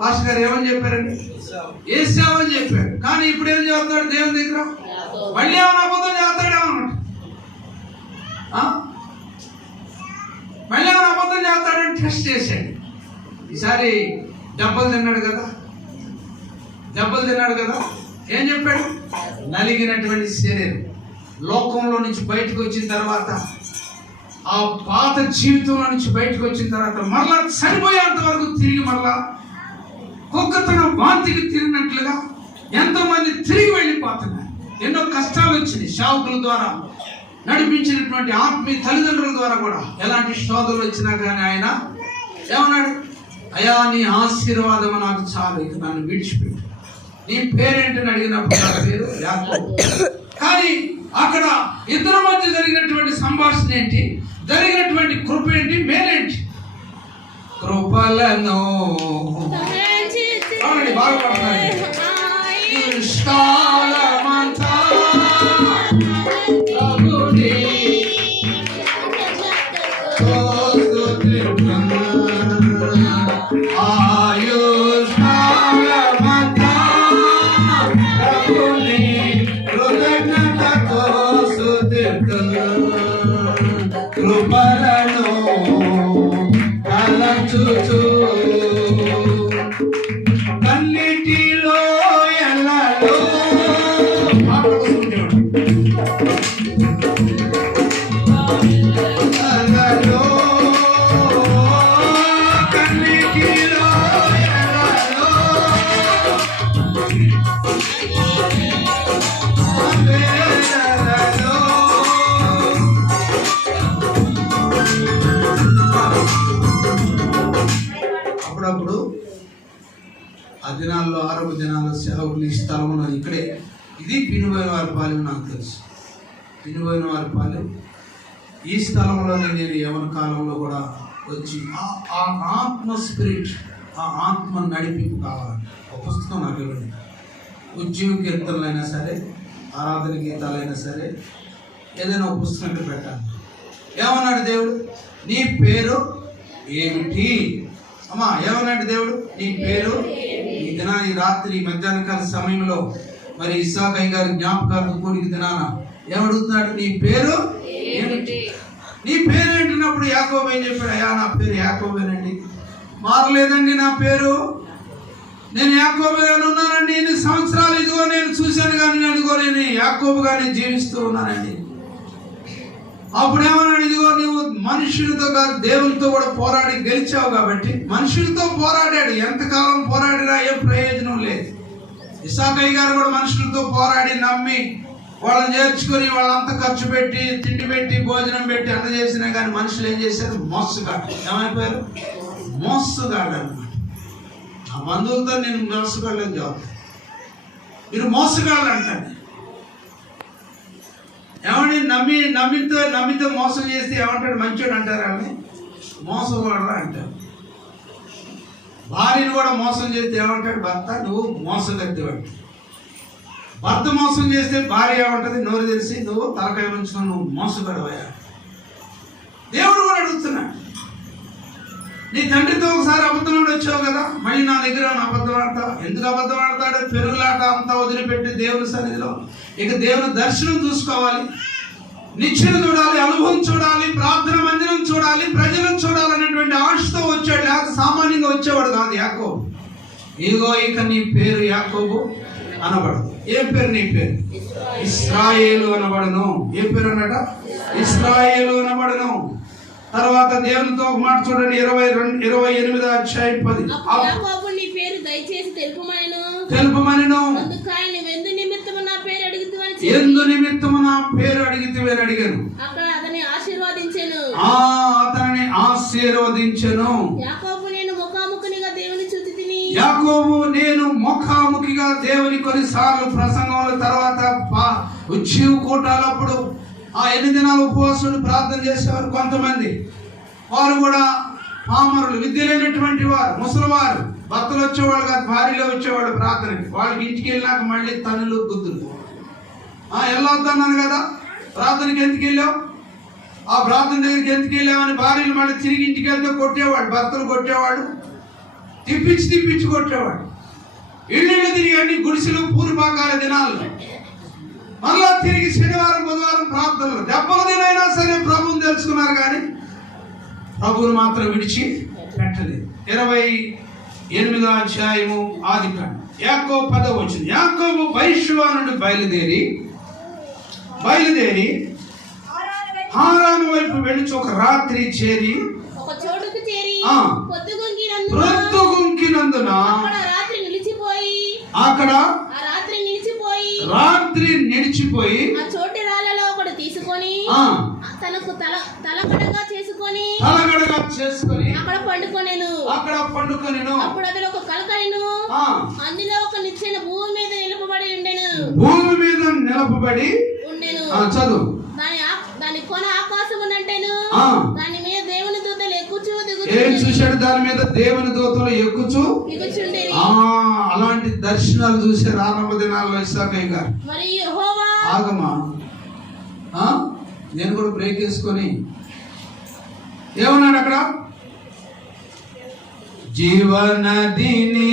పాస్టర్ గారు ఏమని చెప్పారండి? ఏసావని చెప్పాడు. కానీ ఇప్పుడు ఏం చదువుతాడు దేవుని దగ్గర? మళ్ళీ ఏమైనా అబద్ధం చదువుతాడేమన్నమాట. మళ్ళీ ఏమైనా అబద్ధం చదువుతాడని టెస్ట్ చేశాడు. ఈసారి దెబ్బలు తిన్నాడు కదా. ఏం చెప్పాడు? నలిగినటువంటి శరీరం. లోకంలో నుంచి బయటకు వచ్చిన తర్వాత, ఆ పాత జీవితంలో నుంచి బయటకు వచ్చిన తర్వాత మరలా చనిపోయేంత వరకు తిరిగి మరలా కుక్కతన వాంతికి తిరిగినట్లుగా ఎంతోమంది తిరిగి వెళ్ళిపోతున్నారు. ఎన్నో కష్టాలు వచ్చినాయి. సేవకుల ద్వారా నడిపించినటువంటి ఆత్మీయ తల్లిదండ్రుల ద్వారా కూడా ఎలాంటి శోధనలు వచ్చినా కానీ ఆయన ఏమన్నాడు? అయ్యా, నీ ఆశీర్వాదం నాకు చాలు, ఇక నన్ను విడిచిపెట్టు. నీ పేరేంటని అడిగినప్పుడు నా పేరు యాకోబు. కానీ అక్కడ ఇద్దరి మధ్య జరిగినటువంటి సంభాషణ ఏంటి? జరిగినటువంటి కృప ఏంటి? మేలేంటి? కృపలను బాగుపడుతున్నాయి. కృపలను తలచుచు కన్నిటిలో ఎల్లలో కన్నిటిలో ఎల్లలో అప్పుడప్పుడు ఆ దినాల్లో 6వ దినాల్లో సేవకులు ఈ స్థలంలో ఇక్కడే, ఇది పినుబోయిన వారి పాలెం. నాకు తెలుసు పినుబోయిన వారి పాలెం. ఈ స్థలంలోనే నేను యవన కాలంలో కూడా వచ్చి ఆ ఆత్మ స్పిరిట్, ఆ ఆత్మ నడిపింపు కావాలని ఒక పుస్తకం నాకు ఇవ్వండి. ఉద్యోగ కీర్తనలైనా సరే, ఆరాధన గీతాలైనా సరే, ఏదైనా ఒక పుస్తకం ఇక్కడ పెట్టాలి. ఏమన్నాడు దేవుడు? నీ పేరు ఏమిటి? అమ్మా, ఏమన్నాడు దేవుడు? నీ పేరు. ఈ దినాన్ని రాత్రి మధ్యాహ్న కాల సమయంలో మరి ఇస్సాకయ్య గారి జ్ఞాపకాలకు కూడికి దినాన ఏమడుగుతున్నాడు? నీ పేరు ఏమిటి? నీ పేరు ఏంటినప్పుడు యాకోబు ఏం చెప్పాడు? అయ్యా, నా పేరు యాకోబేనండి, మారలేదండి నా పేరు. నేను యాకోబుగానే ఉన్నానండి. ఎన్ని సంవత్సరాలు ఇదిగో నేను చూశాను కానీ నేను యాకోబుగానే జీవిస్తూ ఉన్నానండి. అప్పుడు ఏమన్నాడు? ఇదిగో నువ్వు మనుషులతో కాదు దేవునితో కూడా పోరాడి గెలిచావు కాబట్టి. మనుషులతో పోరాడాడు. ఎంతకాలం పోరాడినా ఏం ప్రయోజనం లేదు. ఇస్సాకయ్య గారు కూడా మనుషులతో పోరాడి నమ్మి వాళ్ళని చేర్చుకొని వాళ్ళంతా ఖర్చు పెట్టి తిండి పెట్టి భోజనం పెట్టి అంత చేసినా కానీ మనుషులు ఏం చేశారు? మోసగాడు. ఏమైపోయారు? మోసగాడు అన్నమాట. ఆ బంధువులతో నేను మోసగాళ్ళని చెబుతాను. మీరు మోసగాళ్ళు అంటారు. ఏమండి? నమ్మితో మోసం చేస్తే ఏమంటాడు? మంచోడు అంటారు. అని మోసగాడు అంటారు. భార్యను కూడా మోసం చేస్తే ఏమంటాడు? భర్త నువ్వు మోసగత్తేవాడు. భర్త మోసం చేస్తే భార్య ఏమంటది? నోరు తెలిసి నువ్వు తలకాయ ఉంచుకొని నువ్వు మోసగాడవయ్యా. దేవుడు కూడా అడుగుతున్నాడు, నీ తండ్రితో ఒకసారి అబద్ధం వచ్చావు కదా, మళ్ళీ నా దగ్గర అబద్ధం ఆడతావు. ఎందుకు అబద్ధం ఆడతాడు? పెరుగులాట అంతా వదిలిపెట్టి దేవుని సన్నిధిలో ఇక దేవుని దర్శనం చూసుకోవాలి, నిత్యం చూడాలి, అనుభవం చూడాలి, ప్రార్థన మందిరం చూడాలి, ప్రజలను చూడాలనేటువంటి ఆశతో వచ్చాడు. లేక సామాన్యంగా వచ్చేవాడు కాదు యాకోబు. ఇదిగో ఇక నీ పేరు యాకోబు అనబడదు. ఏం పేరు నీ పేరు? ఇశ్రాయేలు అనబడను. ఏ పేరు అన్నట? ఇశ్రాయేలు అనబడను. తర్వాత దేవునితో ఒక మాట చూడండి, 28వ అధ్యాయం 10. యాకోబు నీ పేరు దయచేసి తెలుపమనెను. అందుకు ఆయన ఎందు నిమిత్తము నా పేరు అడిగితివని అడిగాను. అతనిని ఆశీర్వదించెను. యాకోబు నేను ముఖాముఖిగా దేవుని చూచి తిని. యాకోబు నేను ముఖాముఖిగా దేవుని కొన్నిసార్లు ప్రసంగముల తర్వాత ఉత్సవ కూటాలప్పుడు 8 దినాలు ఉపవాసులు ప్రార్థన చేసేవారు. కొంతమంది వారు కూడా పామరులు, విద్య లేనటువంటి వారు, ముసలివారు, భర్తలు వచ్చేవాళ్ళు కాదు, భార్యలో వచ్చేవాళ్ళు ప్రార్థనకి. వాళ్ళకి ఇంటికి వెళ్ళినాక మళ్ళీ తనులు గుద్దులు. వెళ్ళొద్దన్నాను కదా, ప్రార్థనకి ఎందుకు వెళ్ళావు, ఆ ప్రార్థన దగ్గరికి ఎందుకు వెళ్ళామని భార్యలు మళ్ళీ తిరిగి ఇంటికి వెళ్తే కొట్టేవాడు, భర్తలు కొట్టేవాడు, తిప్పించి కొట్టేవాడు. ఇళ్ళు తిరిగి అన్ని గుడిసెలు పూర్వపాకాల దినాల్లో మళ్ళా తిరిగి శనివారం బుధవారం ప్రార్థనలు. దెబ్బల దినైనా సరే ప్రభువుని తెలుసుకున్నారు కానీ ప్రభువును మాత్రం విడిచి పెట్టలేదు. 28వ అధ్యాయము ఆదికాండం యాకోబు 10వ వచనం. యాకోబు బయర్షెబా నుండి బయలుదేరి హారాను వైపు వెళ్ళి ఒక రాత్రి చేరి ఒక చోటుకు చేరి ప్రొద్దుగుంకినందున అక్కడ రాత్రి నిలిచిపోయి ఆ చోటి రాళ్ళలో ఒకటి తీసుకొని తనకు తలగడగా చేసుకొని అక్కడ పండుకొనెను. అప్పుడు అతడు ఒక కలకనెను, అందులో ఒక నిచ్చెన భూమి మీద నిలపబడి ఉండెను. చదువు. దాని కొన ఆకాశమునంటెను, దాని మీద దేవుని దూతలు ఎక్కుచు ఏం చూశాడు? దాని మీద దేవుని దూతలు ఎక్కుచు దిగుచుండేవి. అలాంటి దర్శనాలు చూశారు ఆరంభ దినాల్లో ఇస్సాకయ్య గారు. మరి యెహోవా ఆగమా, నేను కూడా బ్రేక్ వేసుకొని ఏమన్నాడు అక్కడ? జీవనదిని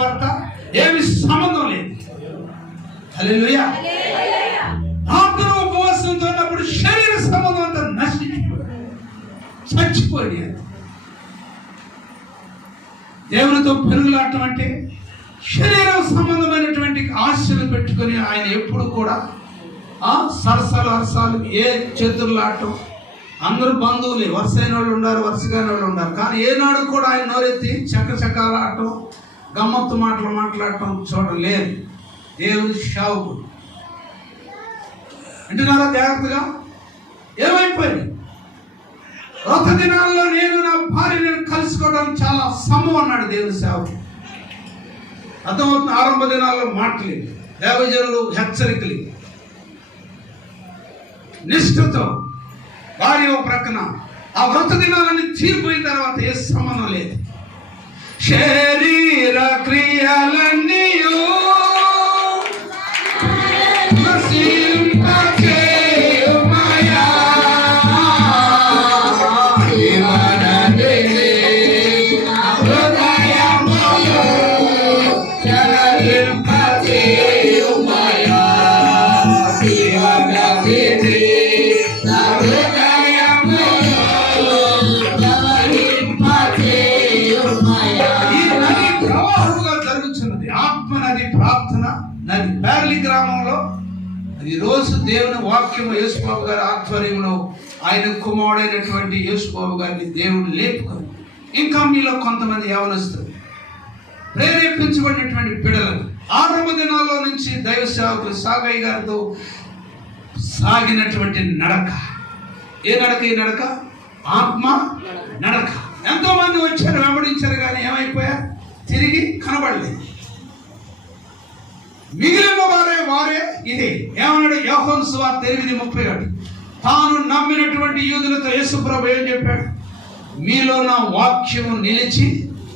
భర్త ఏమి సంబంధం లేదు. హల్లెలూయా. ప్రార్థన ఉపవాసంతో ఉన్నప్పుడు శరీర సంబంధం అంతా చచ్చిపోయి దేవునితో పెరుగులాడటం అంటే శరీరం సంబంధమైనటువంటి ఆశలు పెట్టుకొని ఆయన ఎప్పుడు కూడా సరసాలు హర్సాలు ఏ చేతులు ఆడటం. అందరూ బంధువులే, వరుసైన వాళ్ళు ఉన్నారు, వరుసగానే వాళ్ళు ఉన్నారు. కానీ ఏనాడు కూడా ఆయన నోరెత్తి చక్కచక్కాలు ఆడటం, గమ్మత్తు మాటలు మాట్లాడటం చూడలేదు. దేవుని సేవకుడు అంటున్నారా జాగ్రత్తగా. ఏమైపోయింది? వ్రత దినాల్లో నేను నా భార్యను కలుసుకోవడం చాలా సమం అన్నాడు దేవుని సేవకుడు. అర్థమవుతుంది. ఆరంభ దినాల్లో మాటలేదు, దేవజనులు హెచ్చరికలు, నిష్ఠతో భార్య ప్రక్కన. ఆ వ్రత దినాలన్నీ తీరిపోయిన తర్వాత ఏ సంబంధం లేదు. శరీర క్రియలన్నీ పేర్లి గ్రామంలో ఈ రోజు దేవుని వాక్యము యేసుబాబు గారి ఆధ్వర్యంలో ఆయన కుమారుడైనటువంటి యేసుబాబు గారిని దేవుడు లేపుకొని ఇంకా మీలో కొంతమంది యవనస్తులు ప్రేరేపించబడినటువంటి బిడ్డలను ఆరంభ దినాల్లో నుంచి దైవ సేవకులు సాగయ్య గారితో సాగినటువంటి నడక. ఏ నడక? ఈ నడక ఆత్మ నడక. ఎంతో మంది వచ్చారు, వెంబడించారు, కానీ ఏమైపోయారు? తిరిగి కనబడలేదు. మిగిలిన వారే ఇదే. ఏమన్నాడు? యోహాను సువార్త 8:31. తాను నమ్మినటువంటి యూదులతో యేసు ప్రభు ఏం చెప్పాడు? మీలో నా వాక్యము నిలిచి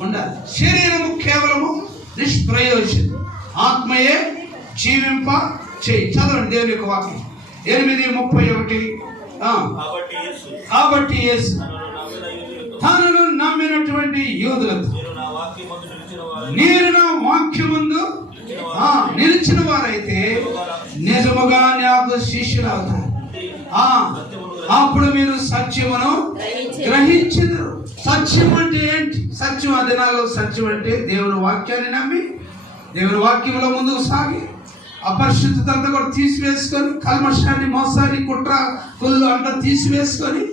ఉండాలి. శరీరము కేవలము నిష్ప్రయోజనం, ఆత్మయే జీవింప చేయి. చదవండి దేవుని యొక్క వాక్యం 8:31. కాబట్టి యేసు తనను నమ్మినటువంటి యూదులతో మీరు నా వాక్యమందు నిలిచిన వారైతే నిజముగా నాకు శిష్యులు అవుతారు. అప్పుడు మీరు సత్యమును గ్రహించెదరు. సత్యం అంటే ఏంటి? సత్యం ఆ దినాల్లో సత్యం అంటే దేవుని వాక్యాన్ని నమ్మి దేవుని వాక్యంలో ముందుకు సాగి అపరిశుద్ధత అంతా కూడా తీసివేసుకొని, కల్మషాన్ని, మోసాన్ని, కుట్ర కుళ్ళు అంతా తీసివేసుకొని,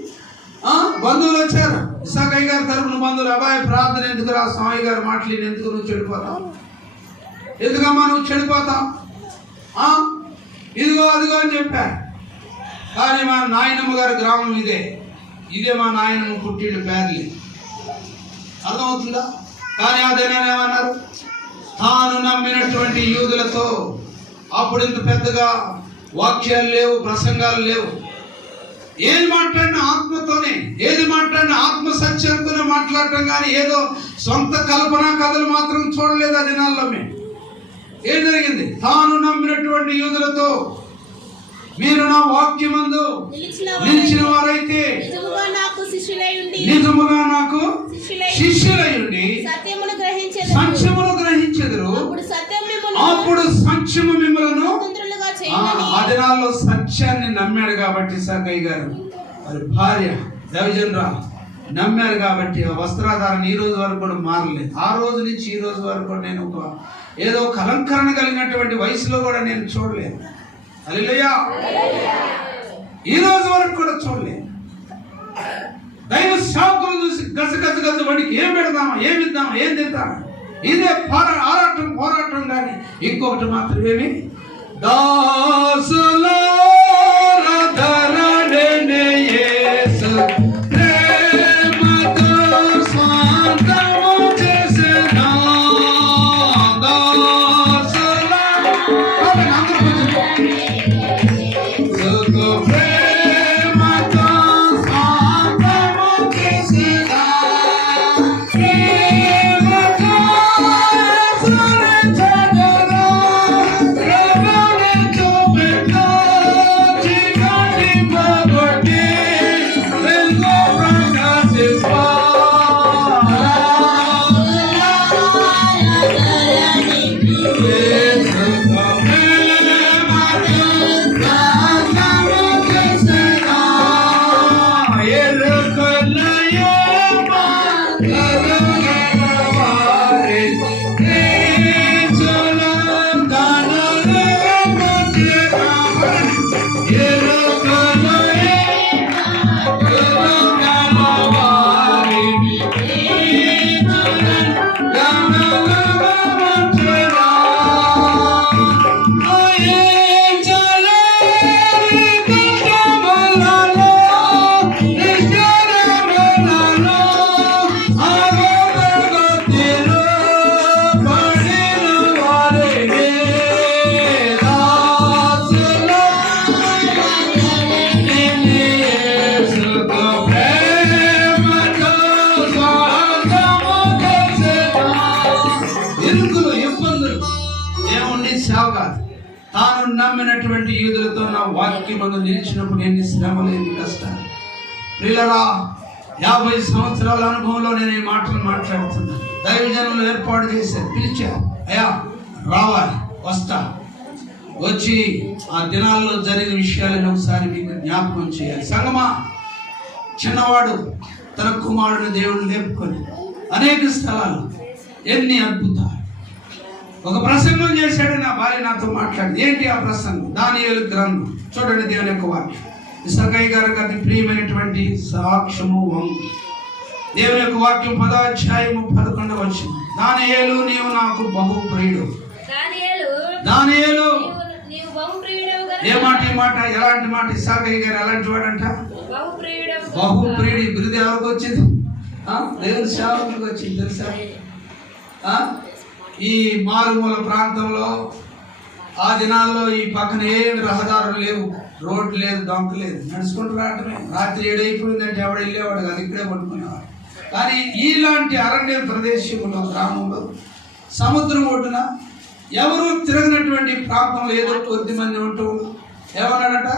బంధువులు వచ్చారు. ఇసాకయ్య గారి తరపున బంధువులు, అబ్బాయి ప్రార్థన ఎందుకు రా, స్వామి గారు మాట్లాడి ఎందుకు నువ్వు చెడిపోతావు, ఎందుకమ్మా నువ్వు చెడిపోతావు, ఇదిగో అదిగో అని చెప్పారు. కానీ మా నాయనమ్మ గారి గ్రామం ఇదే మా నాయనమ్మ పుట్టిళ్ళు పేర్లి. అర్థమవుతుందా? కానీ అదేనా ఏమన్నారు? తాను నమ్మినటువంటి యూదులతో అప్పుడు ఇంత పెద్దగా వాక్యాలు లేవు, ప్రసంగాలు లేవు. ఏది మాట్లాడిన ఆత్మతోనే, ఏది మాట్లాడిన ఆత్మ సత్యంతోనే మాట్లాడటం, కానీ ఏదో సొంత కల్పన కథలు మాత్రం చూడలేదు ఆ దినాల్లో. ఏం జరిగింది? తాను నమ్మినటువంటి యూదులతో మీరు నా వాక్యమందు నిలిచిన వారైతే నిజముగా నాకు శిష్యులై ఉండి సత్యమును గ్రహించెదరు. అప్పుడు సత్యము మిమ్మలను. ఆ దినాల్లో సత్యాన్ని నమ్మాడు కాబట్టి ఇసాకయ్య గారు వారి భార్య దైవజనురాలు నమ్మారు కాబట్టి ఆ వస్త్రాధారణ ఈ రోజు వరకు కూడా మారలేదు. ఆ రోజు నుంచి ఈ రోజు వరకు కూడా నేను ఏదో అలంకరణ కలిగినటువంటి వయసులో కూడా నేను చూడలేదు. హల్లెలూయా. ఈ రోజు వరకు కూడా చూడలేదు. దైవ సేవకులు చూసి గజ వాడికి ఏం పెడదామా, ఏమి ఇద్దామా, ఏం తిద్దామా, ఇదే పోరాటం కానీ ఇంకొకటి మాత్రమేమి దాసుల తాను నమ్మినటువంటి యూదులతో నా వాక్యమందు నిలిచినప్పుడు ఎన్ని శ్రమలు, ఎన్ని కష్టాలు. ప్రియులారా, 50 సంవత్సరాల అనుభవంలో నేను ఈ మాటలు మాట్లాడుతున్నాను. దైవజనులు ఏర్పాటు చేశారు, పిలిచారు, అయ్యా రావాలి, వస్తా, వచ్చి ఆ దినాల్లో జరిగిన విషయాలను ఒకసారి మీకు జ్ఞాపకం చేయాలి. సంగమా, చిన్నవాడు తన కుమారుని దేవుడు లేపుకొని అనేక స్థలాలు, ఎన్ని అద్భుతాలు. ఒక ప్రసంగం చేశాడు, నా భార్య నాతో మాట్లాడింది. ఏంటి ఆ ప్రసంగం? దానియేలు గ్రంథం. చూడండి దేవుని యొక్క వాక్యం. ఇసాకయ్య గారికి అతి ప్రియమైనటువంటి సాక్ష్యము వంగు. దేవుని యొక్క వాక్యం 10వ అధ్యాయము 11వ వచనం. దానియేలు, నీవు నాకు బహు ప్రియుడు. దానియేలు ఏ మాట, ఈ మాట ఎలాంటి మాట? ఇసాకయ్య గారు ఎలాంటి వాడంట? బహు ప్రియుడు. బిరుదు ఎవరికి వచ్చింది? దేవుని సేవకులకు వచ్చింది. తెలుసా? ఈ మారుమూల ప్రాంతంలో ఆ దినాల్లో ఈ పక్కన ఏమి రహదారులు లేవు, రోడ్డు లేదు, దొంక లేదు, నడుచుకుంటూ రావటమే. రాత్రి 7 అయిపోయిందంటే ఎవడు వెళ్ళేవాడు కాదు, ఇక్కడే పడుకునేవాడు. కానీ ఇలాంటి అరణ్య ప్రదేశంలో, గ్రామంలో, సముద్రం ఒడ్డున ఎవరు తిరగనటువంటి ప్రాంతంలో ఏదో కొద్ది మంది ఉంటూ ఏమన్నాడట,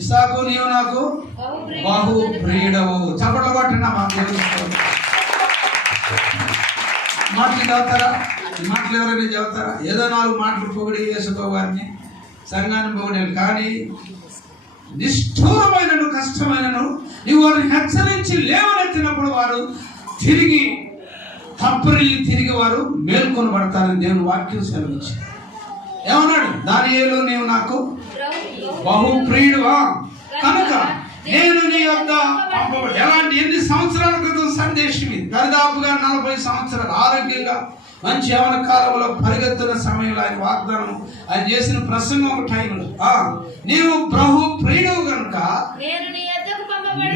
ఇస్సాకు నీవు నాకు బహు ప్రియుడవు. చప్పట్లు కొట్టండి మా మాటలు చదువుతారా? ఈ మాటలు ఎవరైనా చదువుతారా? ఏదో 4 మాటలు పొగిడి యేసుతో వారిని, సంఘాన్ని పొగిడారు. కానీ నిష్ఠూరమైనను కష్టమైనను నీవు వారిని హెచ్చరించి లేవనెత్తినప్పుడు వారు తిరిగి తప్పరిల్లి తిరిగి వారు మేల్కొనబడతారని దేవుని వాక్యం సెలవించి ఏమన్నాడు, దానియేలు నీవు నాకు బహు ప్రియుడువా కనుక నేను నీ వద్ద పంపబడి. ఎలాంటి ఎన్ని సంవత్సరాల క్రితం సందేశం ఇది, దరిదాపుగా 40 సంవత్సరాలు ఆరోగ్యంగా మంచి యవన కాలంలో పరిగెత్తున్న సమయంలో ఆయన వాగ్దానం, ఆయన చేసిన ప్రసంగం ఒక టైంలో, నీవు ప్రభు ప్రియుడు కనుక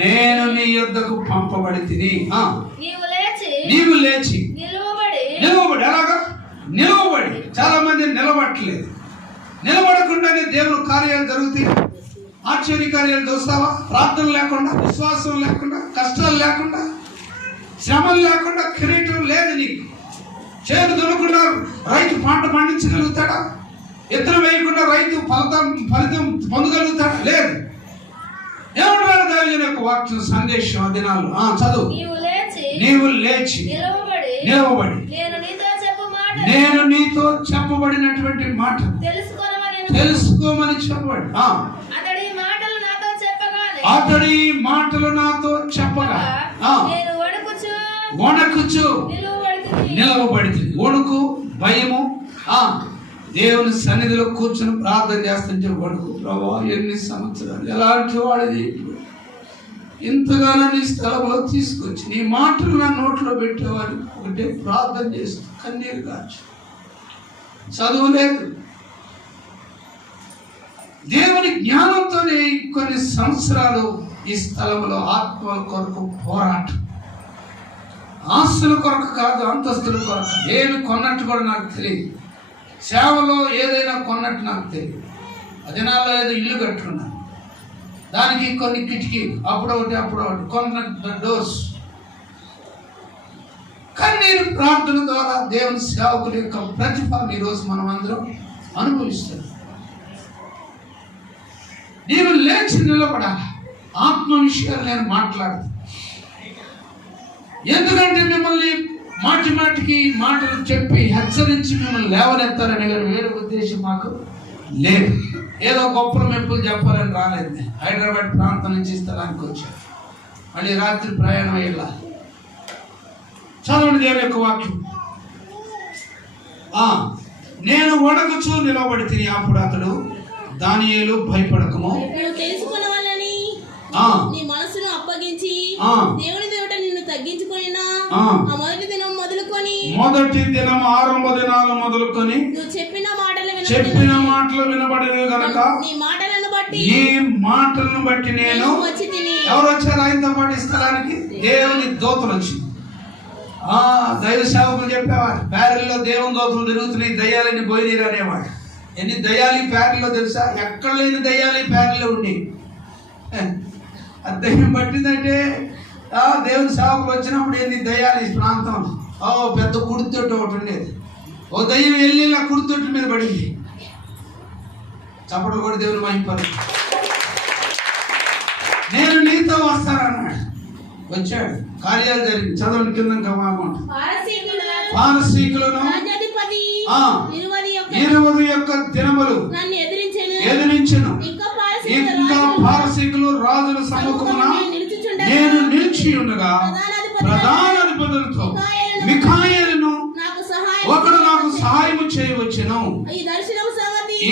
నేను నీ యొద్దకు పంపబడి తిని, నీవు లేచి నిలవబడి. ఎలాగా నిలవబడి? చాలా మంది నిలబడట్లేదు. నిలబడకుండానే దేవుని కార్యాలు జరుగుతాయి. ఆశ్చర్య కార్యాలు చూస్తావా? ప్రార్థన లేకుండా, విశ్వాసం లేకుండా, కష్టాలు లేకుండా, శ్రమలు లేకుండా కిరీటం లేదు నీకు. చేను దున్నకుండా రైతు పంట పండించగలుగుతాడా? ఇత్తనం వేయకుండా రైతు ఫలితం పొందగలుగుతాడా? లేదు. ఏమంటారు దేవుని యొక్క వాక్యం సందేశం ఆ దినాలు? చదువు. నీవు లేచి నిలవబడి నేను నీతో చెప్పబడినటువంటి మాట తెలుసుకోమని చెప్పబడి, అతడి మాటలు నాతో చెప్పగా వణకుచు నిలవబడి. వణుకు, భయము, దేవుని సన్నిధిలో కూర్చొని ప్రార్థన చేస్తుంటే వణుకు. ప్రభా ఎన్ని సంవత్సరాలు ఎలాంటి వాడిది, ఇంతగానో నీ స్థలంలో తీసుకొచ్చి నీ మాటలు నా నోట్లో పెట్టేవాడు. ఒకటే ప్రార్థన చేస్తూ కన్నీరు కాచు. చదువు లేదు. దేవుని జ్ఞానంతోనే కొన్ని సంవత్సరాలు ఈ స్థలంలో ఆత్మల కొరకు పోరాటం. ఆస్తుల కొరకు కాదు, అంతస్తుల కొరకు. ఏమి కొన్నట్టు కూడా నాకు తెలియదు. సేవలో ఏదైనా కొన్నట్టు నాకు తెలియదు. అదినాల్లో ఏదో ఇల్లు కట్టుకున్నాను, దానికి కొన్ని కిటికీలు, అప్పుడొకటి కొన్న డోర్స్. కన్నీరు ప్రార్థన ద్వారా దేవుని సేవకుల యొక్క ప్రతిఫలం ఈరోజు మనం అందరం అనుభవిస్తాం. నీవు లేచి నిలబడాలి. ఆత్మ విషయాలు నేను మాట్లాడదు, ఎందుకంటే మిమ్మల్ని మాటికి మాటలు చెప్పి హెచ్చరించి మిమ్మల్ని లేవనెత్తారనే వేరే ఉద్దేశం మాకు లేదు. ఏదో గొప్ప మెప్పులు చెప్పాలని రాలేదు. హైదరాబాద్ ప్రాంతం నుంచి స్థలానికి వచ్చాను, మళ్ళీ రాత్రి ప్రయాణం వెళ్ళాలి. చదవండి దేవుని యొక్క వాక్యం. నేను వణకుచూ నిలబడి తిని అప్పుడు అతడు, దానియేలు భయపడకము, నీ మనసును అప్పగించి దేవుని దేవుట నిన్ను తగ్గించుకొనినా మొదటి దినం ఆరంభ దినాలు మొదలుకొని నువ్వు చెప్పిన మాటలు వినబడినవి గనక నీ మాటలను బట్టి నేను ఎవరు వచ్చారు ఆయనతో పాటు ఈ స్థలానికి? దేవుని దూతలు వచ్చింది. దైవ సేవకులు చెప్పేవారు, ప్యారెల్లో దేవుని దూతలు తిరుగుతున్నాయి, దయ్యాలని బోయినీరు అనేవాడు. ఎన్ని దయ్యాలు ప్యారెల్లో తెలుసా? ఎక్కడ లేని దయ్యాలు ప్యారెల్లో ఉండేవి. దయ్యం పట్టిందంటే దేవుని సేవకులు వచ్చినప్పుడు ఎన్ని దయ్యాలు ఈ ప్రాంతం. పెద్ద కుడితొట్టు ఒకటి ఉండేది. ఓ దయ్యం వెళ్ళి ఇలా కుడితొట్టు మీద పడింది. చప్పట్లు కూడా దేవుని మహింపరు. నేను నీతో వస్తానన్నాడు. వచ్చాడు, కార్యాలు జరిగింది. చదవని కింద పారసీకులను 20 యొక్క దినములు ఎదిరించెను. ఇంకా పారసీకులు రాజుల సముఖమున నేను నిలిచి ఉండగా ప్రధానాధిపతులతో మిఖాయేలును ఒకడు నాకు సహాయము చేయవచ్చును.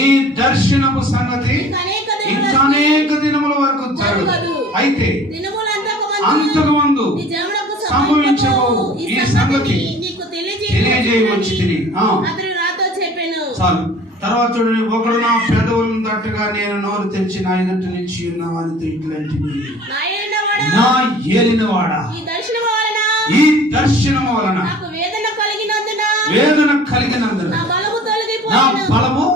ఈ దర్శనము సంగతి ఇంకా అనేక దినముల వరకు జరగదు. అయితే అంతకుముందు సంభవించబోవు ఈ సంగతి తెలియజేయవచ్చు. చాలు. తర్వాత చూడండి, ఒకడు నా పెదవులను తట్టగా నేను నోరు తెరిచి నా ఎదుట నుంచి ఉన్న వారితో ఇట్లాంటివి, నా ఏలినవాడా, ఈ దర్శనము వలన వేదన కలిగినందున నా బలము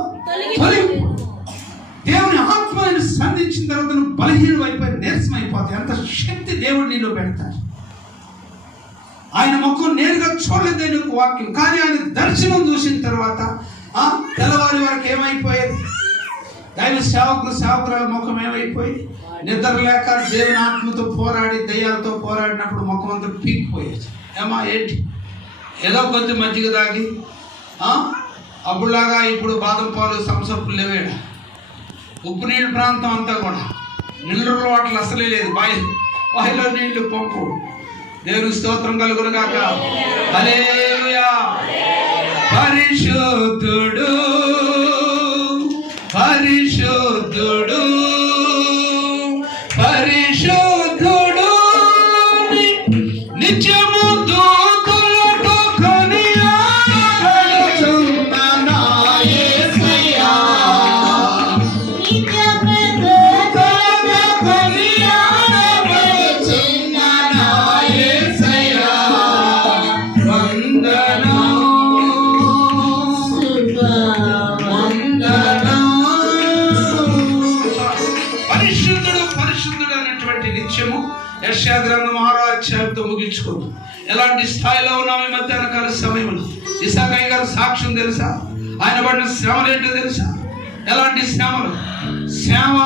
బలహీనం అయిపోయి నీరసం అయిపోతాయి. అంత శక్తి దేవుడు నీలో పెడతాడు. ఆయన ముఖం నేరుగా చూడలేదు నీకు వాక్యం, కానీ ఆయన దర్శనం చూసిన తర్వాత తెల్లవారి వరకు ఏమైపోయేది? దైవ సేవకురాల ముఖం ఏమైపోయింది? నిద్ర లేక దేవుని ఆత్మతో పోరాడి దయ్యాలతో పోరాడినప్పుడు ముఖం అంతా పీకిపోయేది. ఏమా ఏంటి? ఏదో కొద్ది మజ్జిగ తాగి అప్పుడులాగా ఇప్పుడు బాదం పాలు సంసప్పులు లేవేడ. ఉప్పు నీళ్ళు ప్రాంతం అంతా కూడా నీళ్ళు వాటలు అసలే లేదు. బాయిలో నీళ్లు పంపు. దేవుని స్తోత్రం కలుగును గాక. హల్లెలూయా. పరిశుద్ధుడు పరిశుద్ధుడు పరిశుద్ధుడు నిత్యము దూతలతో కొనియాడబడుచున్న నా యేసయ్యా. యెషయా గ్రంథం 6వ అధ్యాయంతో ముగించుకుందాం. ఎలాంటి స్థాయిలో ఉన్నాం ఈ మధ్యాహ్న కాల సమయంలో? ఇసాకయ్య గారు సాక్ష్యం తెలుసా? ఆయన పడిన శ్రమలు ఏంటో తెలుసా? ఎలాంటి శ్రమలు? శ్రమ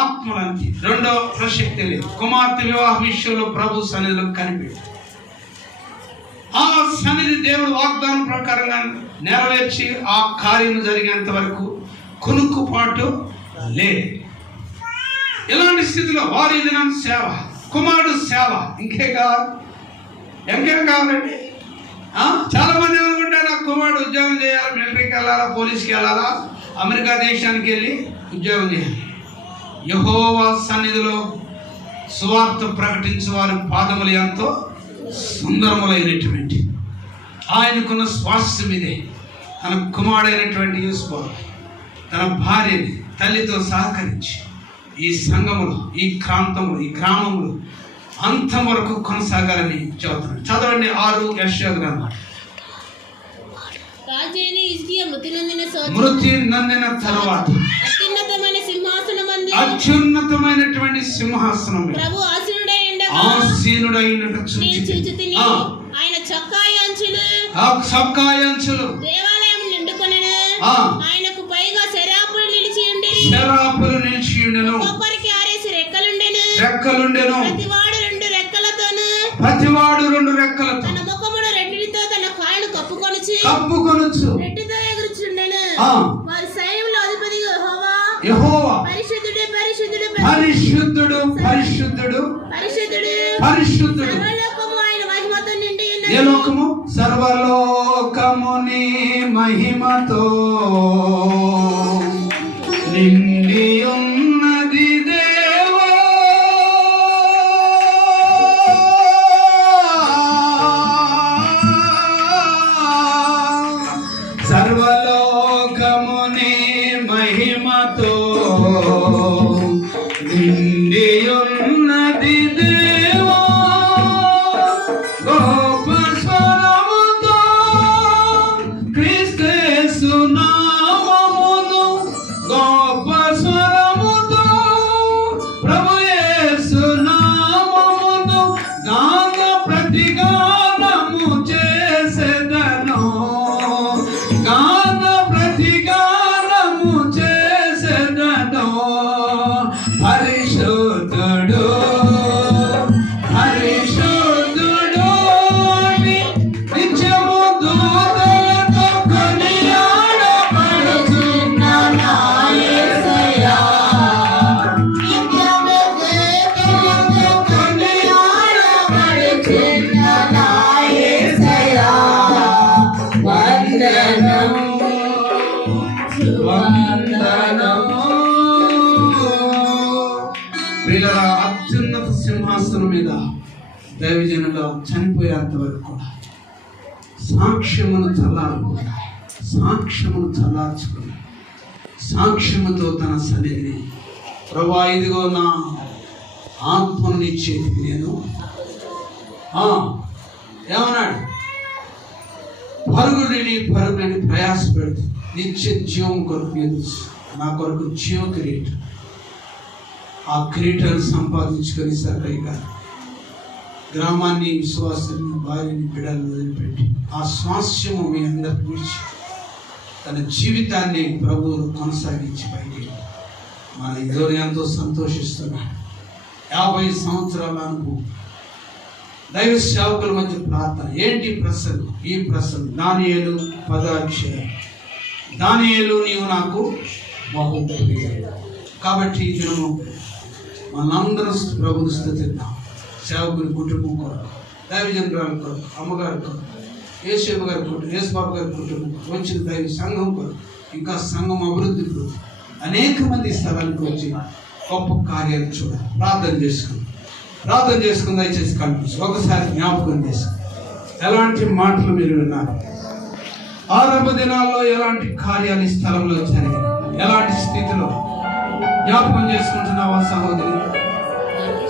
ఆత్మలంతి. రెండో ప్రసక్తి లేదు. కుమార్తె వివాహ విషయంలో ప్రభు సన్నిధిలో కనిపెట్టి ఆ సన్నిధి దేవుడు వాగ్దానం ప్రకారంగా నెరవేర్చి ఆ కార్యం జరిగేంత వరకు కొనుక్కుపాటు లేదు. ఇలాంటి స్థితిలో వారి దినం సేవ, కుమారుడు సేవ. ఇంకేం కావాలండి? చాలా మంది అనుకుంటారు నా కుమారుడు ఉద్యోగం చేయాలి, మిలిటరీకి వెళ్ళాలా, పోలీస్కి వెళ్ళాలా, అమెరికా దేశానికి వెళ్ళి ఉద్యోగం చేయాలి. యెహోవా సన్నిధిలో సువార్త ప్రకటించే వారి పాదములు ఎంతో సుందరములైనటువంటి ఆయనకున్న స్వాస్థ్యం ఇదే. తన కుమారుడైనటువంటి యూసుఫ్ తన భార్యని తల్లితో సహకరించి ఈ సంఘములో, ఈ ప్రాంతంలో, ఈ గ్రామంలో అంతం వరకు కొనసాగాలని చెబుతున్నాడు. చదవండి 6 యెషయా గ్రంథం. మృతి నందిన తర్వాత అత్యున్నతమైనటువంటి సింహాసనం ఆసీనుడైనట్టు చూచి ఆయన చొక్కాయి అంచులు దేవాలయం నిండుకొనెను. ఆయనకు పైగా శరాపులు నిలిచి ఉండెను. ఒక్కొక్కరికి 6 రెక్కలుండెను. ప్రతివాడు 2 రెక్కలతో తన ముఖమును రెట్టితో తన కాళ్ళు కప్పుకొనుచు రెట్టితో ఎగురుచుండెను. వారి సైన్యముల అధిపతి యెహోవా పరిశుద్ధుడు సర్వలోకము ఆయన మహిమతో నిండి ఉన్నది. ఏ లోకము? సర్వలోకము నీ మహిమతో నిండి ఉన్నది దేవా. సర్వలోకము నీ మహిమతో నిండి ఉన్నది దేవా. గొప్ప స్వరముతో క్రీస్తు నామమును, గొప్ప స్వరముతో ప్రభు యేసు నామమును గాన ప్రతిగానము చేసెదను. గాన ప్రతిగానము చేసెదను. పరిశుద్ధుడు పరిశుద్ధుడు నిత్యము దూతలతో కొనియాడబడుచున్న నా యేసయ్యా. నిత్యము దూతలతో కొనియాడబడుచున్న నా యేసయ్యా. వందనము వందనము. ప్రియులారా, అత్యున్నత సింహాసనం మీద దైవజనులు చనిపోయేంత వరకు కూడా సాక్ష్యమును చల్లార్చుకుని సాక్ష్యముతో తన సన్నిధిని, ప్రభువా ఇదిగో నా ఆత్మను నీ చేతికి నేను ఏమన్నాడు? పరుగులని ప్రయాసపెడుతూ నిత్య జీవం కొరకు నా కొరకు జీవ కిరీటం ఆ కిరీటాలు సంపాదించుకొని సర్వయ్య గారు గ్రామాన్ని, విశ్వాసాన్ని, భార్యని, బిడ్డలను వదిలిపెట్టి ఆ స్వాస్థ్యము మీ అందరికి గురించి తన జీవితాన్ని ప్రభువు కొనసాగించి పైకి మన ఇద్దరు ఎంతో సంతోషిస్తున్నాడు. 50 సంవత్సరాల అనుభవం, దైవ సేవకుల మధ్య ప్రార్థన. ఏంటి ప్రసంగం? ఈ ప్రసంగం దానియేలు 10వ అధ్యాయం. దానియేలు నీవు నాకు బహుప్రియుడు. కాబట్టి ఈ దినము మనందరం ప్రభుని స్తుతిద్దాం. సేవకుని కుటుంబం కొరకు, దైవజనురాల కొరకు, అమ్మగారి కొరకు, యేసేపు గారి కుటుంబం, యేసుబాబు గారి కుటుంబం, వచ్చిన దైవ సంఘం కొరకు, ఇంకా సంఘం అభివృద్ధి కొరకు అనేక మంది స్థలానికి వచ్చి గొప్ప కార్యాలు చూడాలి. ప్రార్థన చేసుకుని దయచేసి కనిపించి ఒకసారి జ్ఞాపకం చేసుకుని ఎలాంటి మాటలు మీరు విన్నారు, ఆరంభ దినాల్లో ఎలాంటి కార్యాలు ఈ స్థలంలో జరిగాయి, ఎలాంటి స్థితిలో జ్ఞాపకం చేసుకుంటున్నావా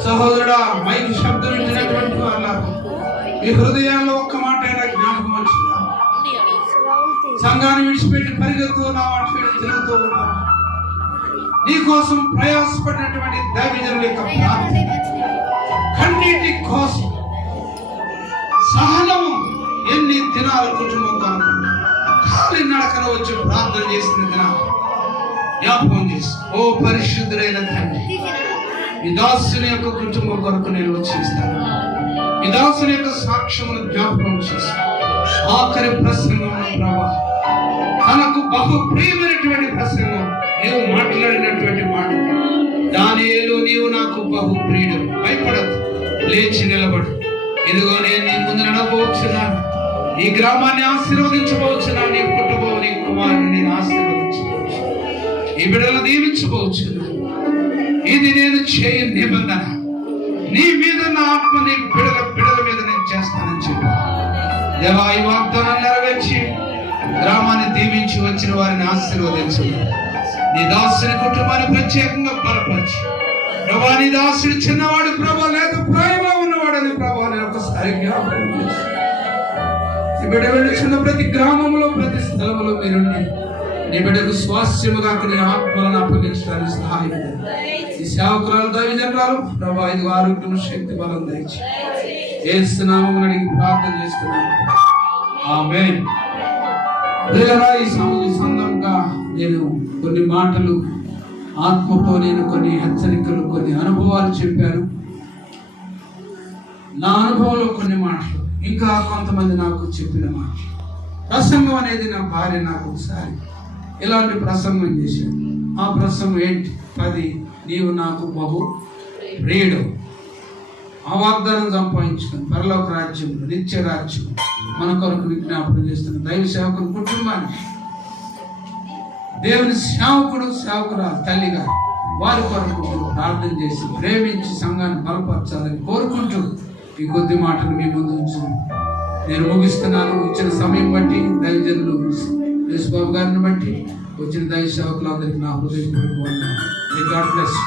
సహోదరుడా? మైకి శబ్దం వింటున్నటువంటి వాళ్ళ మీ హృదయాల్లో ఒక్క మాట అయినా జ్ఞాపకం వచ్చిందా? సంఘాన్ని విడిచిపెట్టి పరిగెత్తు వాటి తిరుగుతూ ఉన్నావు. నీకోసం ప్రయాసపడినటువంటి దైవజనుల యొక్క ప్రార్థన, కన్నీటి కోసం సహనము ఎన్ని దినాల కుటుంబం కొరకు కాలి నడకన వచ్చి ప్రార్థన చేసిన దినాలు జ్ఞాపకం చేసి, ఓ పరిశుద్ధుడైన తండ్రి, ఈ దాసుని యొక్క కుటుంబం కొరకు నేను వచ్చిస్తాను. ఈ దాసుని యొక్క సాక్ష్యమును జ్ఞాపకం చేసి ఆఖరి ప్రసంగం ప్రభా, తనకు బహు ప్రియమైనటువంటి ప్రసంగం, నీవు మాట్లాడినటువంటి మాట, దానియేలు నీవు నాకు బహు ప్రియుడు, భయపడదు, లేచి నిలబడు, ఇదిగో నేను నీ ముందు నడవబోచున్నాను, ఈ గ్రామాన్ని ఆశీర్వదించబోచున్నాను, నీ కుటుంబం, నీ కుమారుని నేను ఆశీర్వదించబోచు, ఈ బిడ్డలు దీవించబోచున్నాను. ఇది నేను చేయ నిబంధన, నీ మీద నా ఆత్మ నీ బిడ్డల మీద నేను చేస్తానని చెప్పి దేవా, ఈ వాగ్దానం నెరవేర్చి గ్రామాన్ని దీవించి వచ్చిన వారిని ఆశీర్వదించు. నీ దాసుని కుటుంబాన్ని ప్రత్యేకంగా బలపరిచి ప్రభా, నీ దాసుడు చిన్నవాడు ప్రభా, లేక ప్రాయంలో ఉన్నవాడని ప్రభా నేను ఒకసారి జ్ఞాపకం చేసి నీ బిడ్డ వెళ్ళుచున్న ప్రతి గ్రామంలో, ప్రతి స్థలంలో మీరుండి నీ బిడ్డకు స్వాస్థ్యముగా నీ ఆత్మలను అప్పగించడానికి సహాయం. ఈ సేవకురాలు దైవజనురాలు ప్రభా, ఇది ఆరోగ్యం, శక్తి, బలం దయచి యేసు నామమున అడిగి ప్రార్థన చేస్తున్నాను. ఆమేన్. ఈ సందర్భంగా నేను కొన్ని మాటలు ఆత్మతో నేను కొన్ని హెచ్చరికలు, కొన్ని అనుభవాలు చెప్పాను. నా అనుభవంలో కొన్ని మాటలు, ఇంకా కొంతమంది నాకు చెప్పిన మాటలు. ప్రసంగం అనేది నా భార్య నాకు ఒకసారి ఇలాంటి ప్రసంగం చేశాను. ఆ ప్రసంగం ఏంటి? 10 నీవు నాకు బహు ప్రియుడు. ఆ వాగ్దానం సంపాదించుకుని పరలోక రాజ్యం, నిత్య రాజ్యం మన కొరకు విజ్ఞాపన చేస్తున్న దైవ సేవకుని కుటుంబాన్ని, దేవుని సేవకుడు, సేవకురాలు, తల్లిగా వారి కొరకు ప్రార్థన చేసి ప్రేమించి సంఘాన్ని బలపరచాలని కోరుకుంటూ ఈ కొద్ది మాటలు మీ ముందు ఉంచు నేను ముగిస్తున్నాను. ఇచ్చిన సమయం బట్టి దైవజనులు యేసుబాబు గారిని బట్టి వచ్చిన దైవ సేవకులందరికీ నా హృదయపూర్వక గాడ్ బ్లెస్.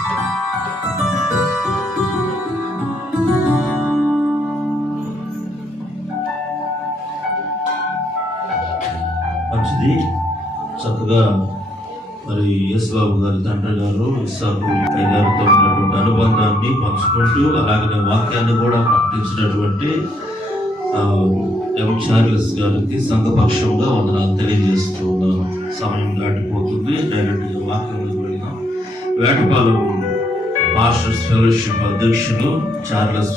మంచిది. చక్కగా మరి యేసుబాబు గారి తండ్రి గారు ఇస్సాకు గారితో ఉన్నటువంటి అనుబంధాన్ని పంచుకుంటూ అలాగనే వాక్యాన్ని కూడా ప్రకటించినటువంటి ఎం చార్లెస్ గారికి సంఘపక్షంగా వందనాలు తెలియజేస్తూ ఉన్నాను. సమయం దాటిపోతుంది, డైరెక్ట్గా వాక్యంలోకి వెళ్దాం. వేటపాలెం మాస్టర్స్ ఫెలోషిప్ అధ్యక్షులు చార్లెస్